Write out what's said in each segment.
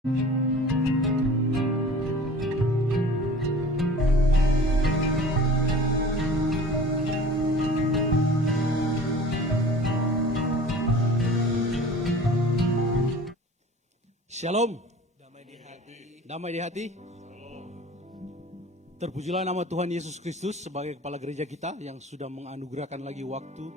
Shalom. Damai di hati. Damai di hati. Terpujilah nama Tuhan Yesus Kristus sebagai kepala gereja kita yang sudah menganugerahkan lagi waktu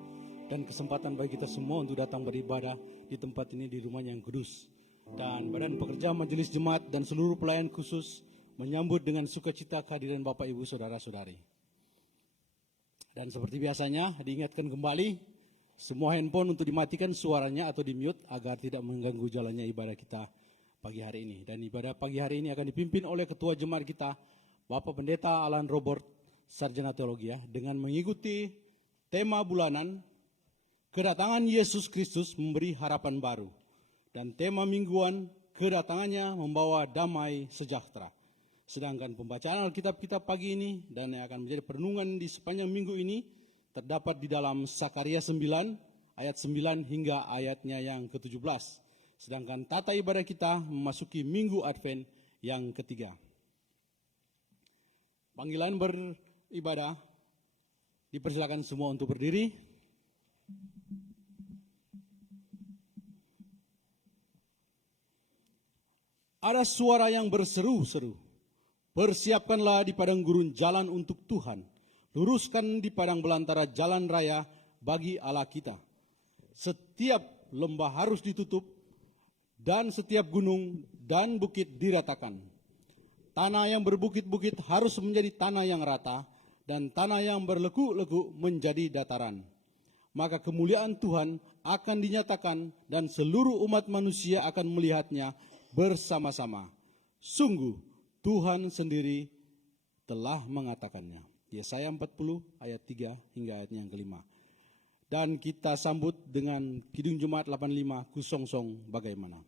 dan kesempatan bagi kita semua untuk datang beribadah di tempat ini di rumahnya yang kudus. Dan badan pekerja majelis jemaat dan seluruh pelayan khusus menyambut dengan sukacita kehadiran Bapak Ibu Saudara-saudari. Dan seperti biasanya diingatkan kembali semua handphone untuk dimatikan suaranya atau di-mute agar tidak mengganggu jalannya ibadah kita pagi hari ini. Dan ibadah pagi hari ini akan dipimpin oleh Ketua Jemaat kita, Bapak Pendeta Alan Robert, Sarjana Teologi, dengan mengikuti tema bulanan, Kedatangan Yesus Kristus memberi harapan baru. Dan tema mingguan, kedatangannya membawa damai sejahtera. Sedangkan pembacaan Alkitab kita pagi ini dan yang akan menjadi perenungan di sepanjang minggu ini terdapat di dalam Sakaria 9, ayat 9 hingga ayatnya yang ke-17. Sedangkan tata ibadah kita memasuki Minggu Advent yang ketiga. Panggilan beribadah, dipersilakan semua untuk berdiri. Ada suara yang berseru-seru, persiapkanlah di padang gurun jalan untuk Tuhan, luruskan di padang belantara jalan raya bagi Allah kita. Setiap lembah harus ditutup, dan setiap gunung dan bukit diratakan. Tanah yang berbukit-bukit harus menjadi tanah yang rata, dan tanah yang berlekuk-lekuk menjadi dataran. Maka kemuliaan Tuhan akan dinyatakan, dan seluruh umat manusia akan melihatnya bersama-sama. Sungguh Tuhan sendiri telah mengatakannya. Yesaya 40 ayat 3 hingga ayatnya yang kelima. Dan kita sambut dengan Kidung Jemaat 85 Kusongsong bagaimana.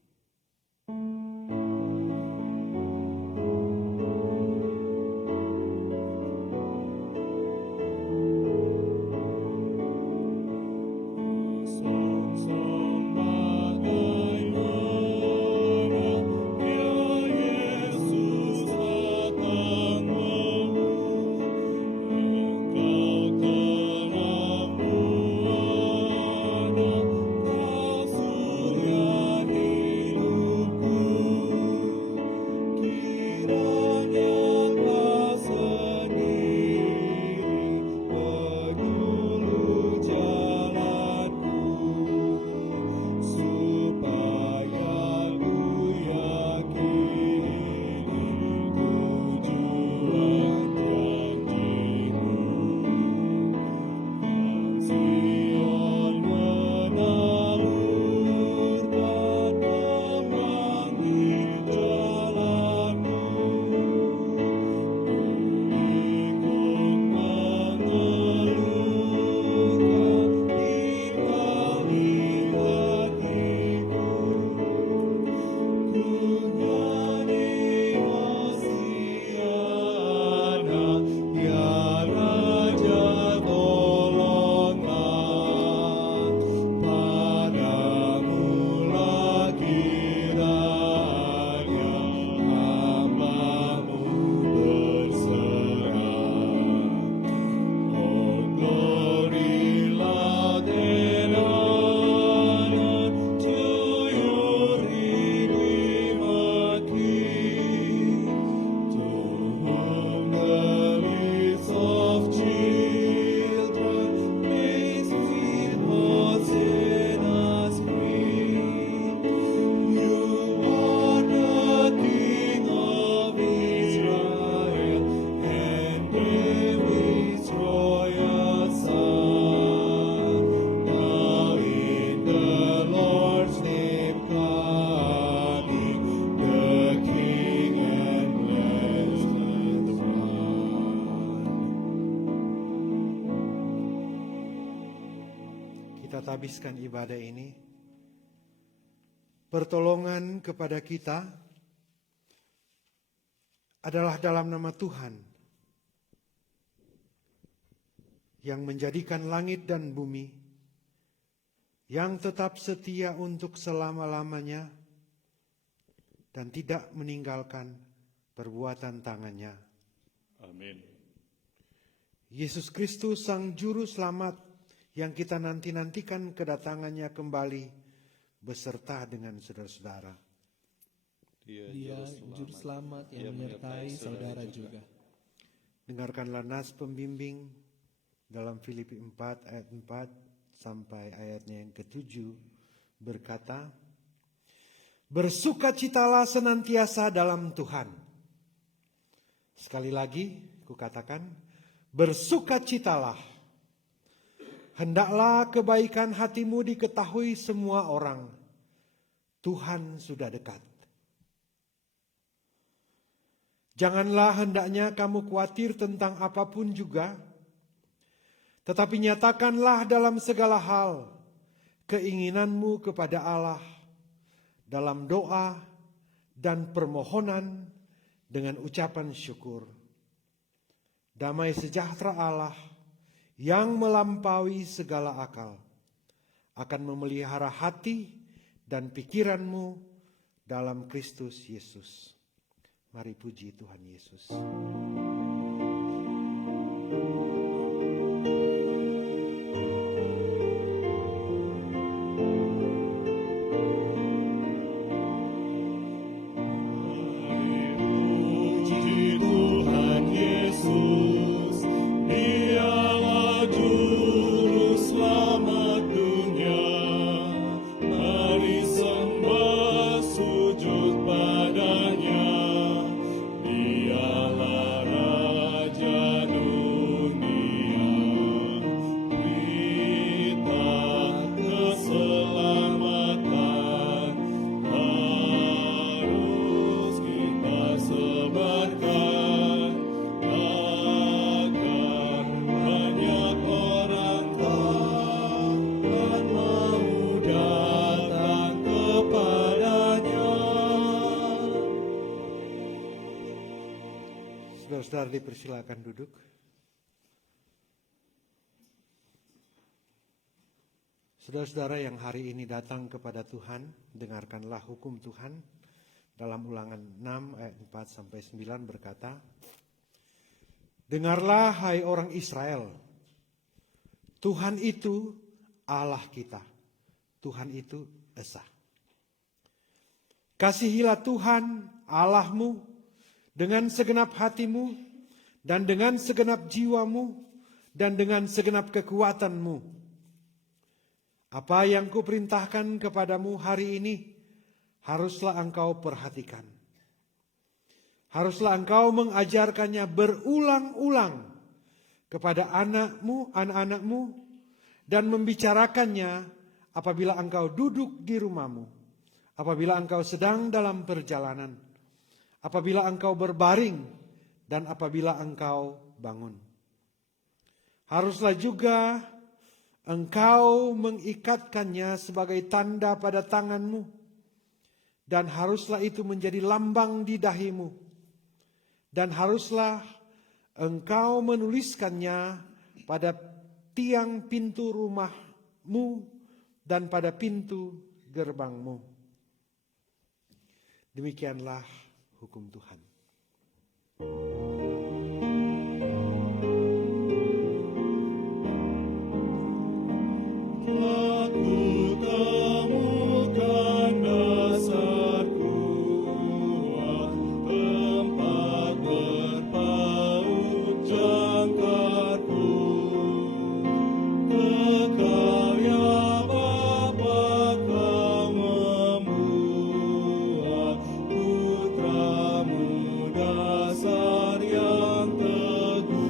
Habiskan ibadah ini, pertolongan kepada kita adalah dalam nama Tuhan yang menjadikan langit dan bumi, yang tetap setia untuk selama-lamanya, dan tidak meninggalkan perbuatan tangannya. Amin. Yesus Kristus Sang Juru Selamat yang kita nanti-nantikan kedatangannya kembali beserta dengan saudara-saudara. Dia juru selamat yang menyertai saudara juga. Dengarkanlah nas pembimbing dalam Filipi 4 ayat 4 sampai ayatnya yang ke-7 berkata, bersukacitalah senantiasa dalam Tuhan. Sekali lagi kukatakan, bersukacitalah. Hendaklah kebaikan hatimu diketahui semua orang. Tuhan sudah dekat. Janganlah hendaknya kamu khawatir tentang apapun juga, tetapi nyatakanlah dalam segala hal keinginanmu kepada Allah dalam doa dan permohonan dengan ucapan syukur. Damai sejahtera Allah yang melampaui segala akal akan memelihara hati dan pikiranmu dalam Kristus Yesus. Mari puji Tuhan Yesus. Puji Tuhan Yesus, Dialah Juru Selamat dunia. Mari sembah sujud padanya. Dialah Raja dunia. Berita keselamatan harus kita sebarkan agar banyak orang tahu dan mau datang kepadanya. Saudara-saudara dipersilakan duduk. Saudara-saudara yang hari ini datang kepada Tuhan, dengarkanlah hukum Tuhan. Dalam Ulangan 6 ayat 4 sampai 9 berkata, dengarlah hai orang Israel, Tuhan itu Allah kita, Tuhan itu Esa. Kasihilah Tuhan Allahmu dengan segenap hatimu dan dengan segenap jiwamu dan dengan segenap kekuatanmu. Apa yang kuperintahkan kepadamu hari ini haruslah engkau perhatikan. Haruslah engkau mengajarkannya berulang-ulang kepada anak-anakmu dan membicarakannya apabila engkau duduk di rumahmu, apabila engkau sedang dalam perjalanan, apabila engkau berbaring, dan apabila engkau bangun. Haruslah juga engkau mengikatkannya sebagai tanda pada tanganmu, dan haruslah itu menjadi lambang di dahimu, dan haruslah engkau menuliskannya pada tiang pintu rumahmu dan pada pintu gerbangmu. Demikianlah hukum Tuhan. Aku temukan dasar kuat, tempat berpaut jangkarku. Kekal ya Bapa, Kau membuat putramu dasar yang teguh.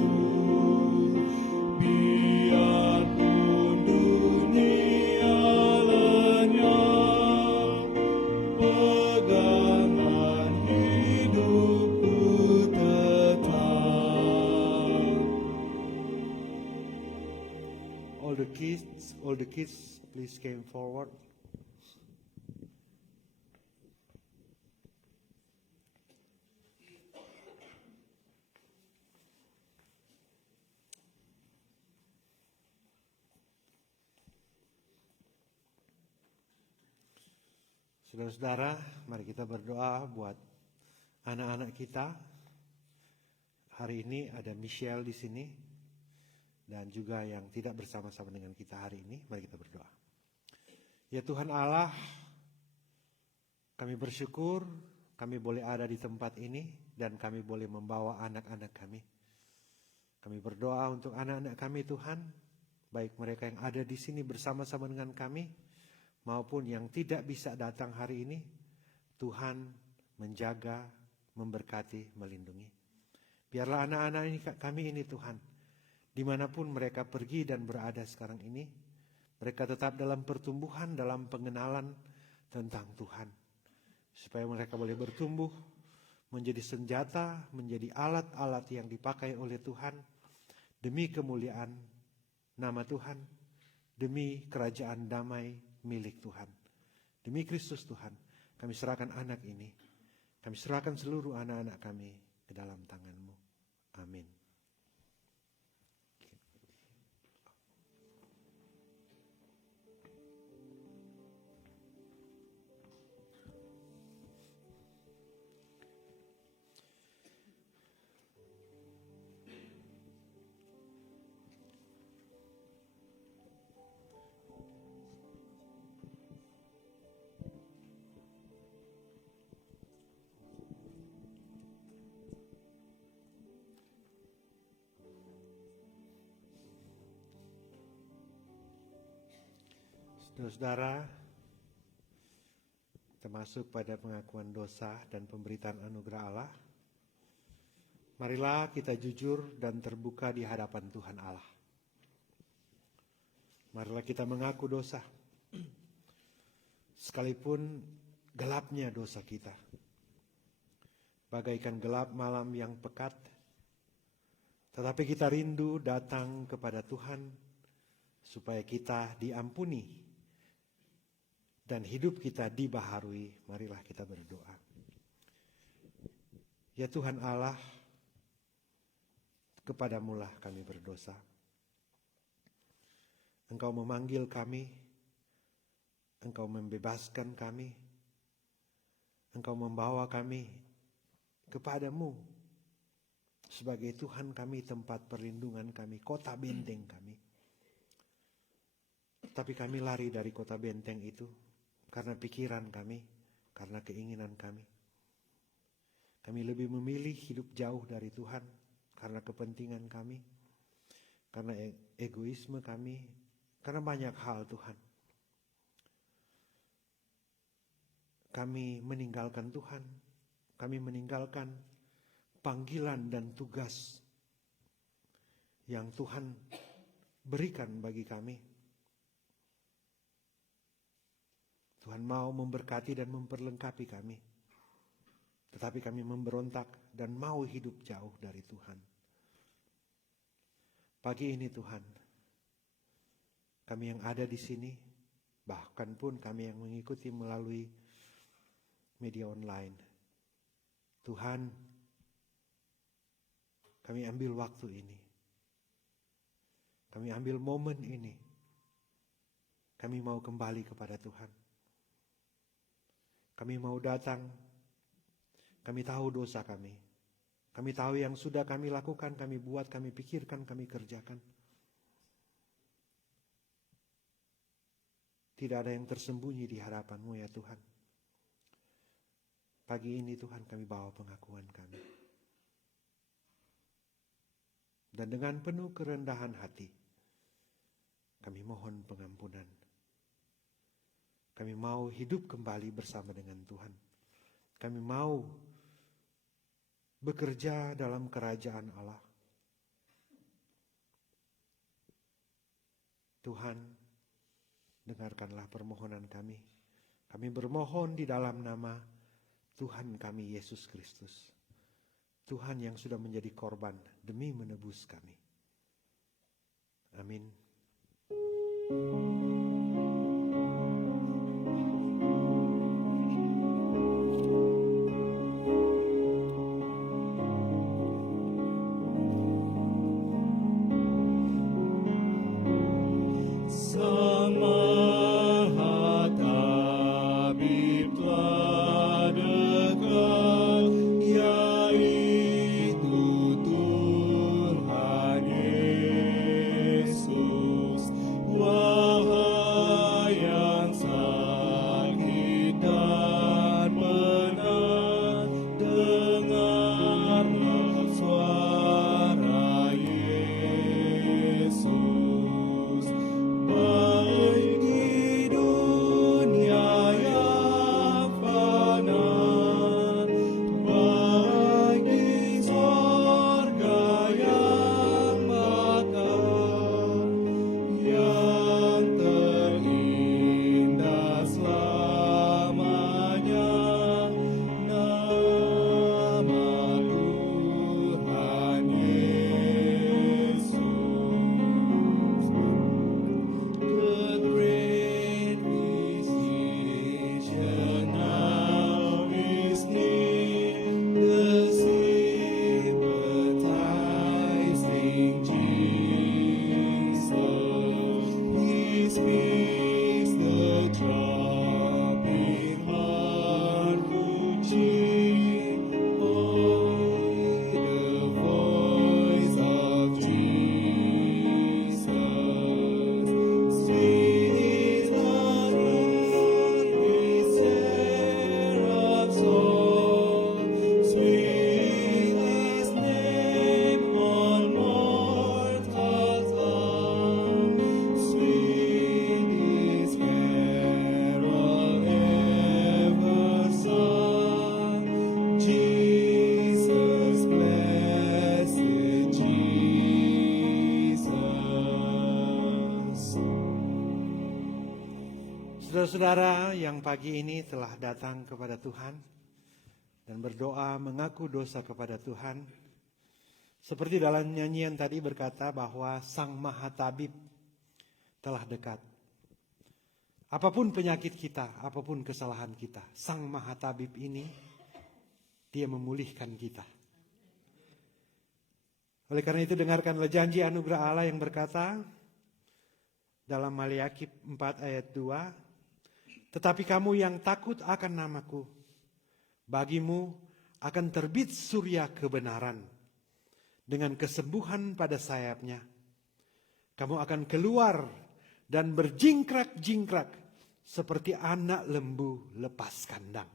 Biarpun dunia lenyap, pegangan hidupku tetap. All the kids, please came forward. Saudara-saudara, mari kita berdoa buat anak-anak kita. Hari ini ada Michelle di sini dan juga yang tidak bersama-sama dengan kita hari ini. Mari kita berdoa. Ya Tuhan Allah, kami bersyukur kami boleh ada di tempat ini dan kami boleh membawa anak-anak kami. Kami berdoa untuk anak-anak kami Tuhan, baik mereka yang ada di sini bersama-sama dengan kami maupun yang tidak bisa datang hari ini. Tuhan menjaga, memberkati, melindungi. Biarlah anak-anak ini, kami ini Tuhan, dimanapun mereka pergi dan berada sekarang ini, mereka tetap dalam pertumbuhan, dalam pengenalan tentang Tuhan. Supaya mereka boleh bertumbuh, menjadi senjata, menjadi alat-alat yang dipakai oleh Tuhan, demi kemuliaan nama Tuhan, demi kerajaan damai milik Tuhan. Demi Kristus Tuhan, kami serahkan anak ini, kami serahkan seluruh anak-anak kami ke dalam tangan-Mu. Amin. Saudara, termasuk pada pengakuan dosa dan pemberitaan anugerah Allah, marilah kita jujur dan terbuka di hadapan Tuhan Allah. Marilah kita mengaku dosa, sekalipun gelapnya dosa kita, bagaikan gelap malam yang pekat, tetapi kita rindu datang kepada Tuhan supaya kita diampuni dan hidup kita dibaharui. Marilah kita berdoa. Ya Tuhan Allah, kepadamu-lah kami berdosa. Engkau memanggil kami, Engkau membebaskan kami, Engkau membawa kami kepadamu sebagai Tuhan kami, tempat perlindungan kami, kota benteng kami. Tapi kami lari dari kota benteng itu karena pikiran kami, karena keinginan kami. Kami lebih memilih hidup jauh dari Tuhan karena kepentingan kami, karena egoisme kami, karena banyak hal Tuhan. Kami meninggalkan Tuhan, kami meninggalkan panggilan dan tugas yang Tuhan berikan bagi kami. Tuhan mau memberkati dan memperlengkapi kami. Tetapi kami memberontak dan mau hidup jauh dari Tuhan. Pagi ini Tuhan, kami yang ada di sini, bahkan pun kami yang mengikuti melalui media online. Tuhan, kami ambil waktu ini. Kami ambil momen ini. Kami mau kembali kepada Tuhan. Kami mau datang, kami tahu dosa kami. Kami tahu yang sudah kami lakukan, kami buat, kami pikirkan, kami kerjakan. Tidak ada yang tersembunyi di hadapan-Mu ya Tuhan. Pagi ini Tuhan kami bawa pengakuan kami. Dan dengan penuh kerendahan hati, kami mohon pengampunan. Kami mau hidup kembali bersama dengan Tuhan. Kami mau bekerja dalam kerajaan Allah. Tuhan, dengarkanlah permohonan kami. Kami bermohon di dalam nama Tuhan kami Yesus Kristus. Tuhan yang sudah menjadi korban demi menebus kami. Amin. Sang Maha Tabib Saudara-saudara yang pagi ini telah datang kepada Tuhan dan berdoa mengaku dosa kepada Tuhan, seperti dalam nyanyian tadi berkata bahwa Sang Maha Tabib telah dekat. Apapun penyakit kita, apapun kesalahan kita, Sang Maha Tabib ini, Dia memulihkan kita. Oleh karena itu dengarkanlah janji anugerah Allah yang berkata dalam Maliaki 4 ayat 2, tetapi kamu yang takut akan namaku, bagimu akan terbit surya kebenaran. Dengan kesembuhan pada sayapnya, kamu akan keluar dan berjingkrak-jingkrak seperti anak lembu lepas kandang.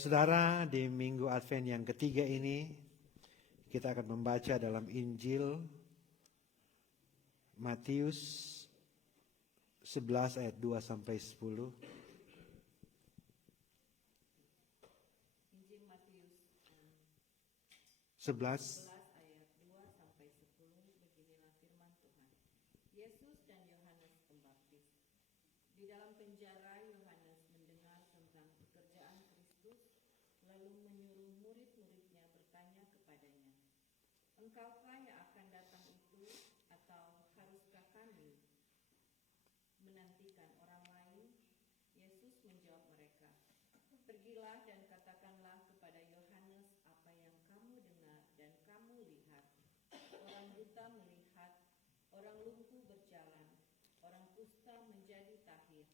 Saudara-saudara, di Minggu Advent yang ketiga ini kita akan membaca dalam Injil Matius 11 ayat 2 sampai 10. 11. ayat 2 sampai 10, beginilah firman Tuhan. Yesus dan Yohanes Pembaptis. Di dalam penjara Yohanes mendengar tentang pekerjaan Kristus, lalu menyuruh murid-muridnya bertanya kepadanya, "Engkaukah yang akan datang itu, atau haruskah kami menantikan orang lain?" Yesus menjawab mereka, "Pergilah dan katakanlah kepada Yohanes apa yang kamu dengar dan kamu lihat. Orang buta melihat, orang lumpuh berjalan, orang kusta menjadi tahir,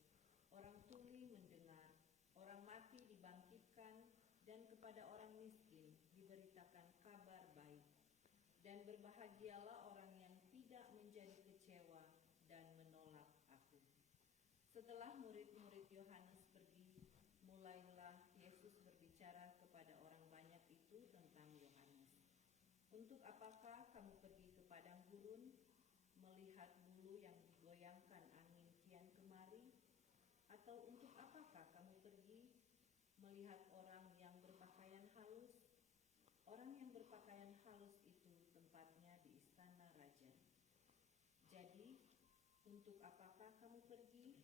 orang tuli mendengar, orang mati dibangkitkan, dan kepada orang miskin diberitakan kabar baik. Dan berbahagialah orang yang tidak menjadi kecewa dan menolak aku." Setelah murid-murid Yohanes pergi, mulailah Yesus berbicara kepada orang banyak itu tentang Yohanes. "Untuk apakah kamu pergi ke padang gurun, melihat bulu yang digoyangkan angin kian kemari? Atau untuk apakah kamu pergi melihat orang yang berpakaian halus? Orang yang berpakaian halus itu tempatnya di istana raja. Jadi, untuk apakah kamu pergi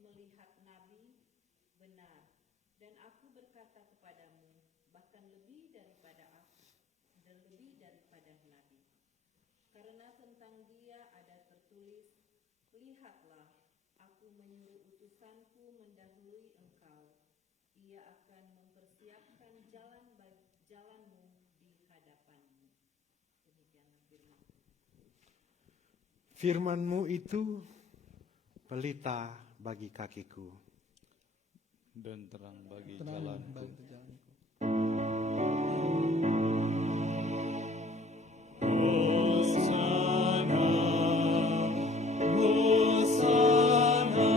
melihat nabi? Benar, dan aku berkata kepadamu, bahkan lebih daripada aku, dan lebih daripada nabi. Karena tentang dia ada tertulis, 'Lihatlah, aku menyuruh utusanku mendahului engkau. Ia akan mempersiapkan jalanmu di hadapanmu.'" Demikianlah firman. Firman-Mu itu pelita bagi kakiku. dan terang bagi Terang jalanku. bagi jalanku. Hosana, Hosana,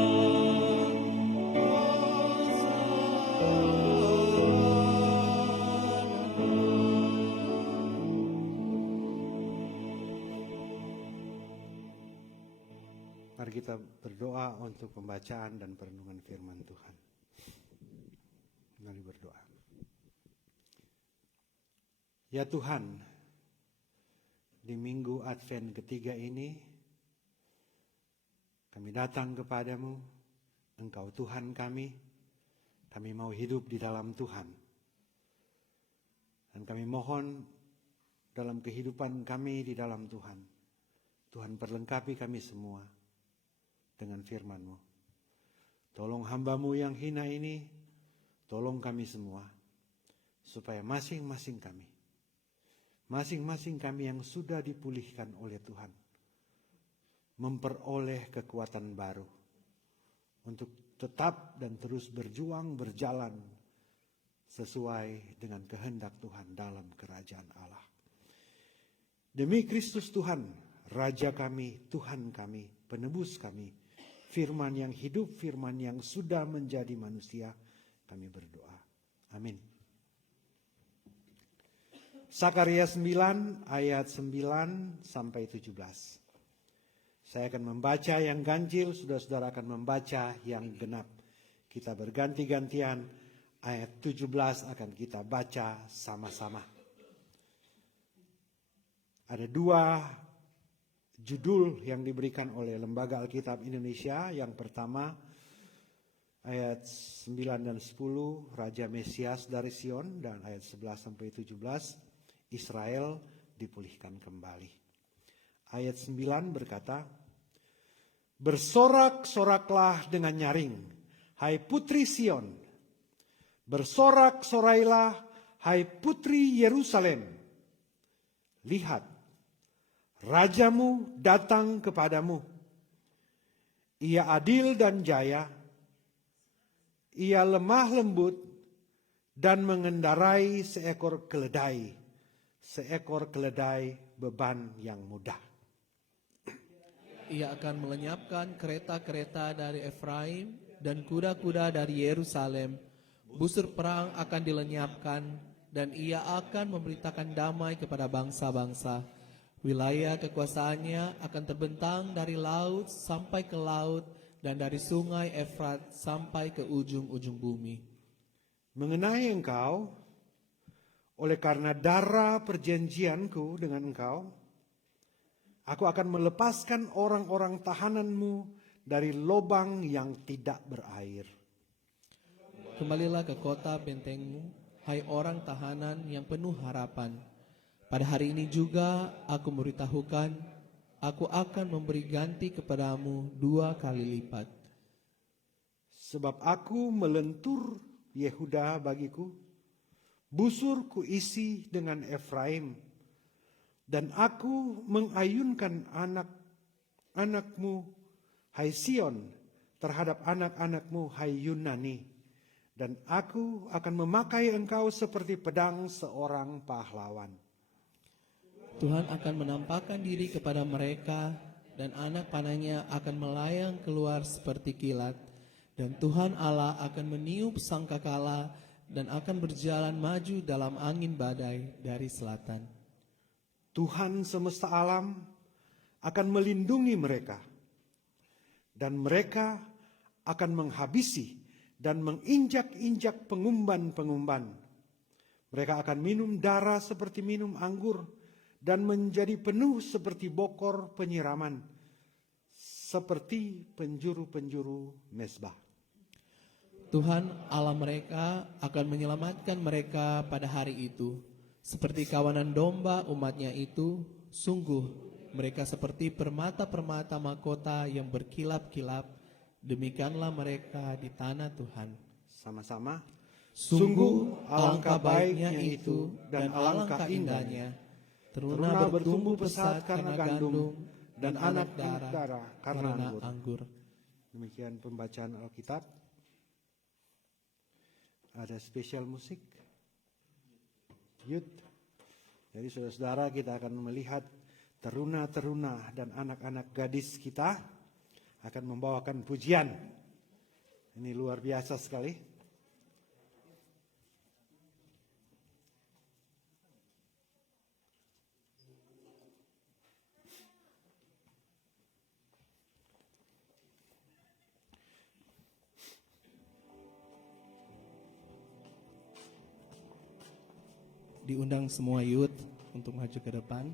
Mari kita berdoa untuk pembacaan dan perenungan firman Tuhan. Mari berdoa. Ya Tuhan, di minggu Advent ketiga ini, kami datang kepadamu, Engkau Tuhan kami mau hidup di dalam Tuhan. Dan kami mohon dalam kehidupan kami di dalam Tuhan, Tuhan perlengkapi kami semua dengan firman-Mu. Tolong hamba-Mu yang hina ini, tolong kami semua, supaya masing-masing kami yang sudah dipulihkan oleh Tuhan, memperoleh kekuatan baru untuk tetap dan terus berjalan sesuai dengan kehendak Tuhan dalam kerajaan Allah. Demi Kristus Tuhan, Raja kami, Tuhan kami, penebus kami, firman yang hidup, firman yang sudah menjadi manusia, kami berdoa. Amin. Sakaria 9 ayat 9 sampai 17. Saya akan membaca yang ganjil, saudara-saudara akan membaca yang genap. Kita berganti-gantian, ayat 17 akan kita baca sama-sama. Ada dua judul yang diberikan oleh Lembaga Alkitab Indonesia. Yang pertama, ayat 9 dan 10, Raja Mesias dari Sion, dan ayat 11 sampai 17, Israel dipulihkan kembali. Ayat 9 berkata, "Bersorak-soraklah dengan nyaring, hai putri Sion. Bersorak-sorailah, hai putri Yerusalem. Lihat, Rajamu datang kepadamu. Ia adil dan jaya. Ia lemah lembut dan mengendarai seekor keledai beban yang mudah. Ia akan melenyapkan kereta-kereta dari Efraim dan kuda-kuda dari Yerusalem. Busur perang akan dilenyapkan dan ia akan memberitakan damai kepada bangsa-bangsa. Wilayah kekuasaannya akan terbentang dari laut sampai ke laut dan dari sungai Efrat sampai ke ujung-ujung bumi." Mengenai engkau, Oleh karena darah perjanjianku dengan engkau, aku akan melepaskan orang-orang tahananmu dari lubang yang tidak berair. Kembalilah ke kota bentengmu, hai orang tahanan yang penuh harapan. Pada hari ini juga aku memberitahukan, aku akan memberi ganti kepadamu 2 kali lipat. Sebab aku melentur Yehuda bagiku, busur kuisi dengan Efraim, dan aku mengayunkan anak-anakmu, hai Sion, terhadap anak-anakmu, hai Yunani. Dan aku akan memakai engkau seperti pedang seorang pahlawan. Tuhan akan menampakkan diri kepada mereka, dan anak panahnya akan melayang keluar seperti kilat. Dan Tuhan Allah akan meniup sangkakala dan akan berjalan maju dalam angin badai dari selatan. Tuhan semesta alam akan melindungi mereka, dan mereka akan menghabisi dan menginjak-injak pengumban-pengumban. Mereka akan minum darah seperti minum anggur, dan menjadi penuh seperti bokor penyiraman, seperti penjuru-penjuru mezbah. Tuhan Allah mereka akan menyelamatkan mereka pada hari itu. Seperti kawanan domba umatnya itu, sungguh mereka seperti permata-permata mahkota yang berkilap-kilap. Demikianlah mereka di tanah Tuhan. Sama-sama. Sungguh alangkah baiknya itu dan alangkah indahnya. Teruna bertumbuh pesat karena gandum dan anak darah karena anggur. Demikian pembacaan Alkitab. Ada spesial musik. Youth. Jadi saudara-saudara, kita akan melihat teruna-teruna dan anak-anak gadis kita akan membawakan pujian. Ini luar biasa sekali. Diundang semua youth untuk maju ke depan.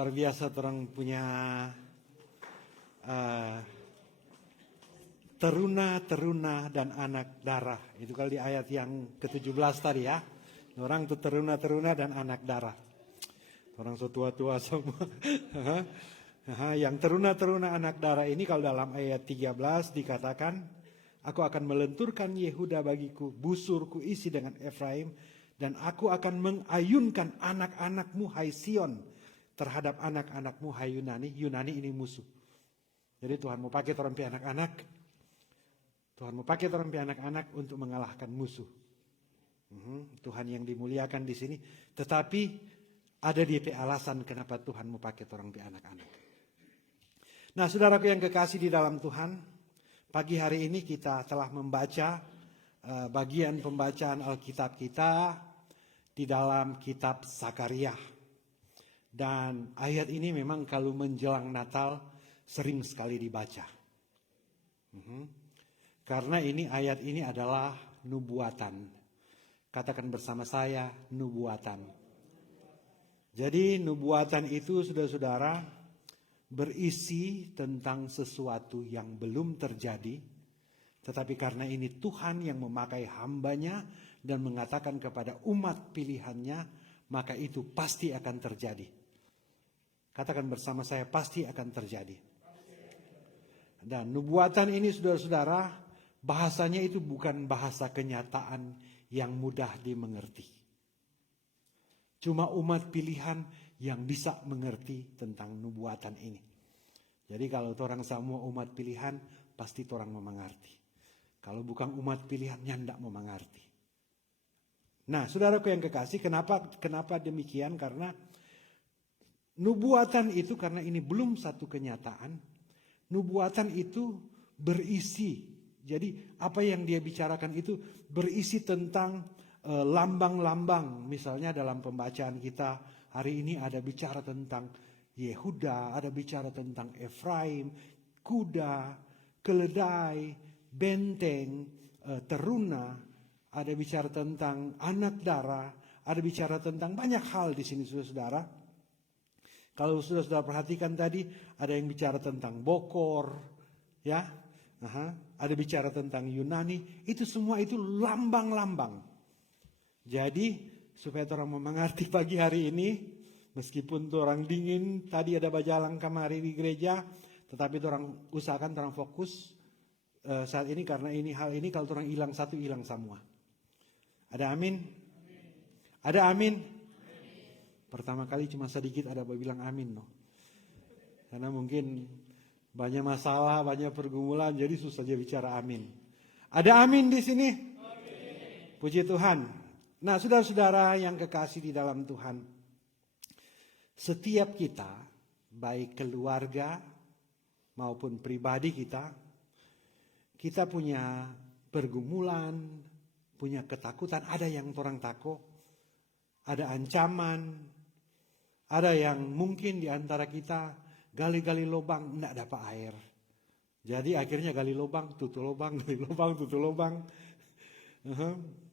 luar biasa orang punya teruna dan anak darah. Itu kalau di ayat yang ke-17 tadi ya. Orang tuh teruna dan anak darah. Orang so tua-tua semua. Yang teruna anak darah ini kalau dalam ayat 13 dikatakan, aku akan melenturkan Yehuda bagiku, busurku isi dengan Efraim, dan aku akan mengayunkan anak-anakmu hai Sion terhadap anak-anakmu hai Yunani. Yunani ini musuh. Jadi Tuhan mau pakai orang pi anak-anak. Tuhan mau pakai orang pi anak-anak untuk mengalahkan musuh. Tuhan yang dimuliakan di sini. Tetapi ada DP alasan kenapa Tuhan mau pakai orang pi anak-anak. Nah, saudaraku yang kekasih di dalam Tuhan, pagi hari ini kita telah membaca bagian pembacaan Alkitab kita di dalam kitab Zakaria. Dan ayat ini memang kalau menjelang Natal sering sekali dibaca. Karena ayat ini adalah nubuatan. Katakan bersama saya, nubuatan. Jadi nubuatan itu saudara-saudara berisi tentang sesuatu yang belum terjadi. Tetapi karena ini Tuhan yang memakai hambanya dan mengatakan kepada umat pilihannya, maka itu pasti akan terjadi. Katakan bersama saya, pasti akan terjadi. Dan nubuatan ini saudara-saudara, bahasanya itu bukan bahasa kenyataan yang mudah dimengerti. Cuma umat pilihan yang bisa mengerti tentang nubuatan ini. Jadi kalau orang semua umat pilihan, pasti orang mau mengerti. Kalau bukan umat pilihan, nyandak mau mengerti. Nah, saudaraku yang kekasih, kenapa demikian? Karena nubuatan itu, karena ini belum satu kenyataan, nubuatan itu berisi. Jadi apa yang dia bicarakan itu berisi tentang lambang-lambang. Misalnya dalam pembacaan kita hari ini ada bicara tentang Yehuda, ada bicara tentang Efraim, kuda, keledai, benteng, teruna, ada bicara tentang anak darah, ada bicara tentang banyak hal di sini saudara-saudara. Kalau saudara-saudara perhatikan tadi, ada yang bicara tentang Bokor, ya, ada bicara tentang Yunani, itu semua itu lambang-lambang. Jadi supaya orang mengerti pagi hari ini, meskipun orang dingin, tadi ada bajalang kamari di gereja, tetapi orang usahakan orang fokus saat ini karena hal ini kalau orang hilang satu hilang semua. Ada amin? Ada amin? Pertama kali cuma sedikit ada bilang amin no. Karena mungkin banyak masalah, banyak pergumulan, jadi susah aja bicara amin. Ada amin di sini? Amin. Puji Tuhan. Nah, saudara-saudara yang kekasih di dalam Tuhan, setiap kita, baik keluarga maupun pribadi kita punya pergumulan, punya ketakutan. Ada yang orang takut, ada ancaman, ada yang mungkin di antara kita gali-gali lubang, tidak dapat air. Jadi akhirnya gali lubang, tutup lubang, gali lubang, tutup lubang.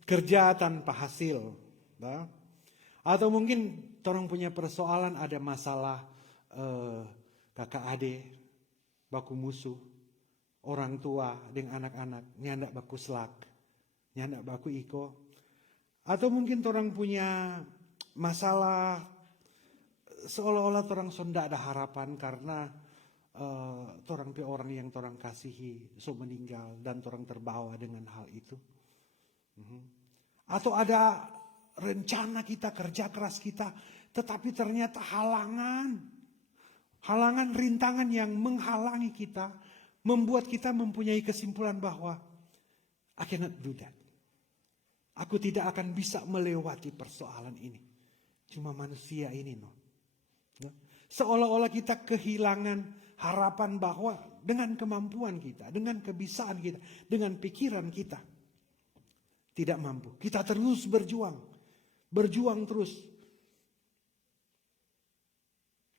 Kerja tanpa hasil. Atau mungkin orang punya persoalan, ada masalah kakak adik, baku musuh, orang tua dengan anak-anak, nyandak baku selak, nyandak baku iko. Atau mungkin orang punya masalah seolah-olah orang sonda ada harapan karena orang yang orang kasihi so meninggal dan orang terbawa dengan hal itu. Atau ada rencana kita, kerja keras kita, tetapi ternyata halangan, rintangan yang menghalangi kita, membuat kita mempunyai kesimpulan bahwa I cannot do that. Aku tidak akan bisa melewati persoalan ini. Cuma manusia ini no. Seolah-olah kita kehilangan harapan bahwa dengan kemampuan kita, dengan kebisaan kita, dengan pikiran kita tidak mampu. Kita terus berjuang terus.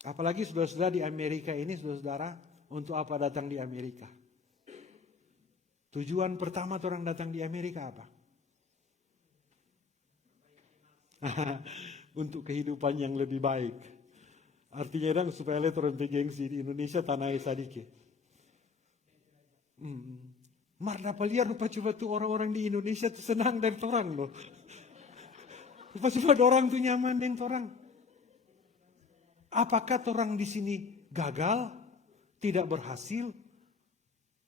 Apalagi saudara-saudara di Amerika ini, saudara-saudara, untuk apa datang di Amerika? Tujuan pertama orang datang di Amerika apa? Untuk kehidupan yang lebih baik. Artinya dang supaya lihat orang gengsi di Indonesia tanah sadike. Marna paliar rupa coba tuh orang-orang di Indonesia tuh senang dan orang loh. Rupa coba orang tuh nyaman dan orang. Apakah orang di sini gagal, tidak berhasil,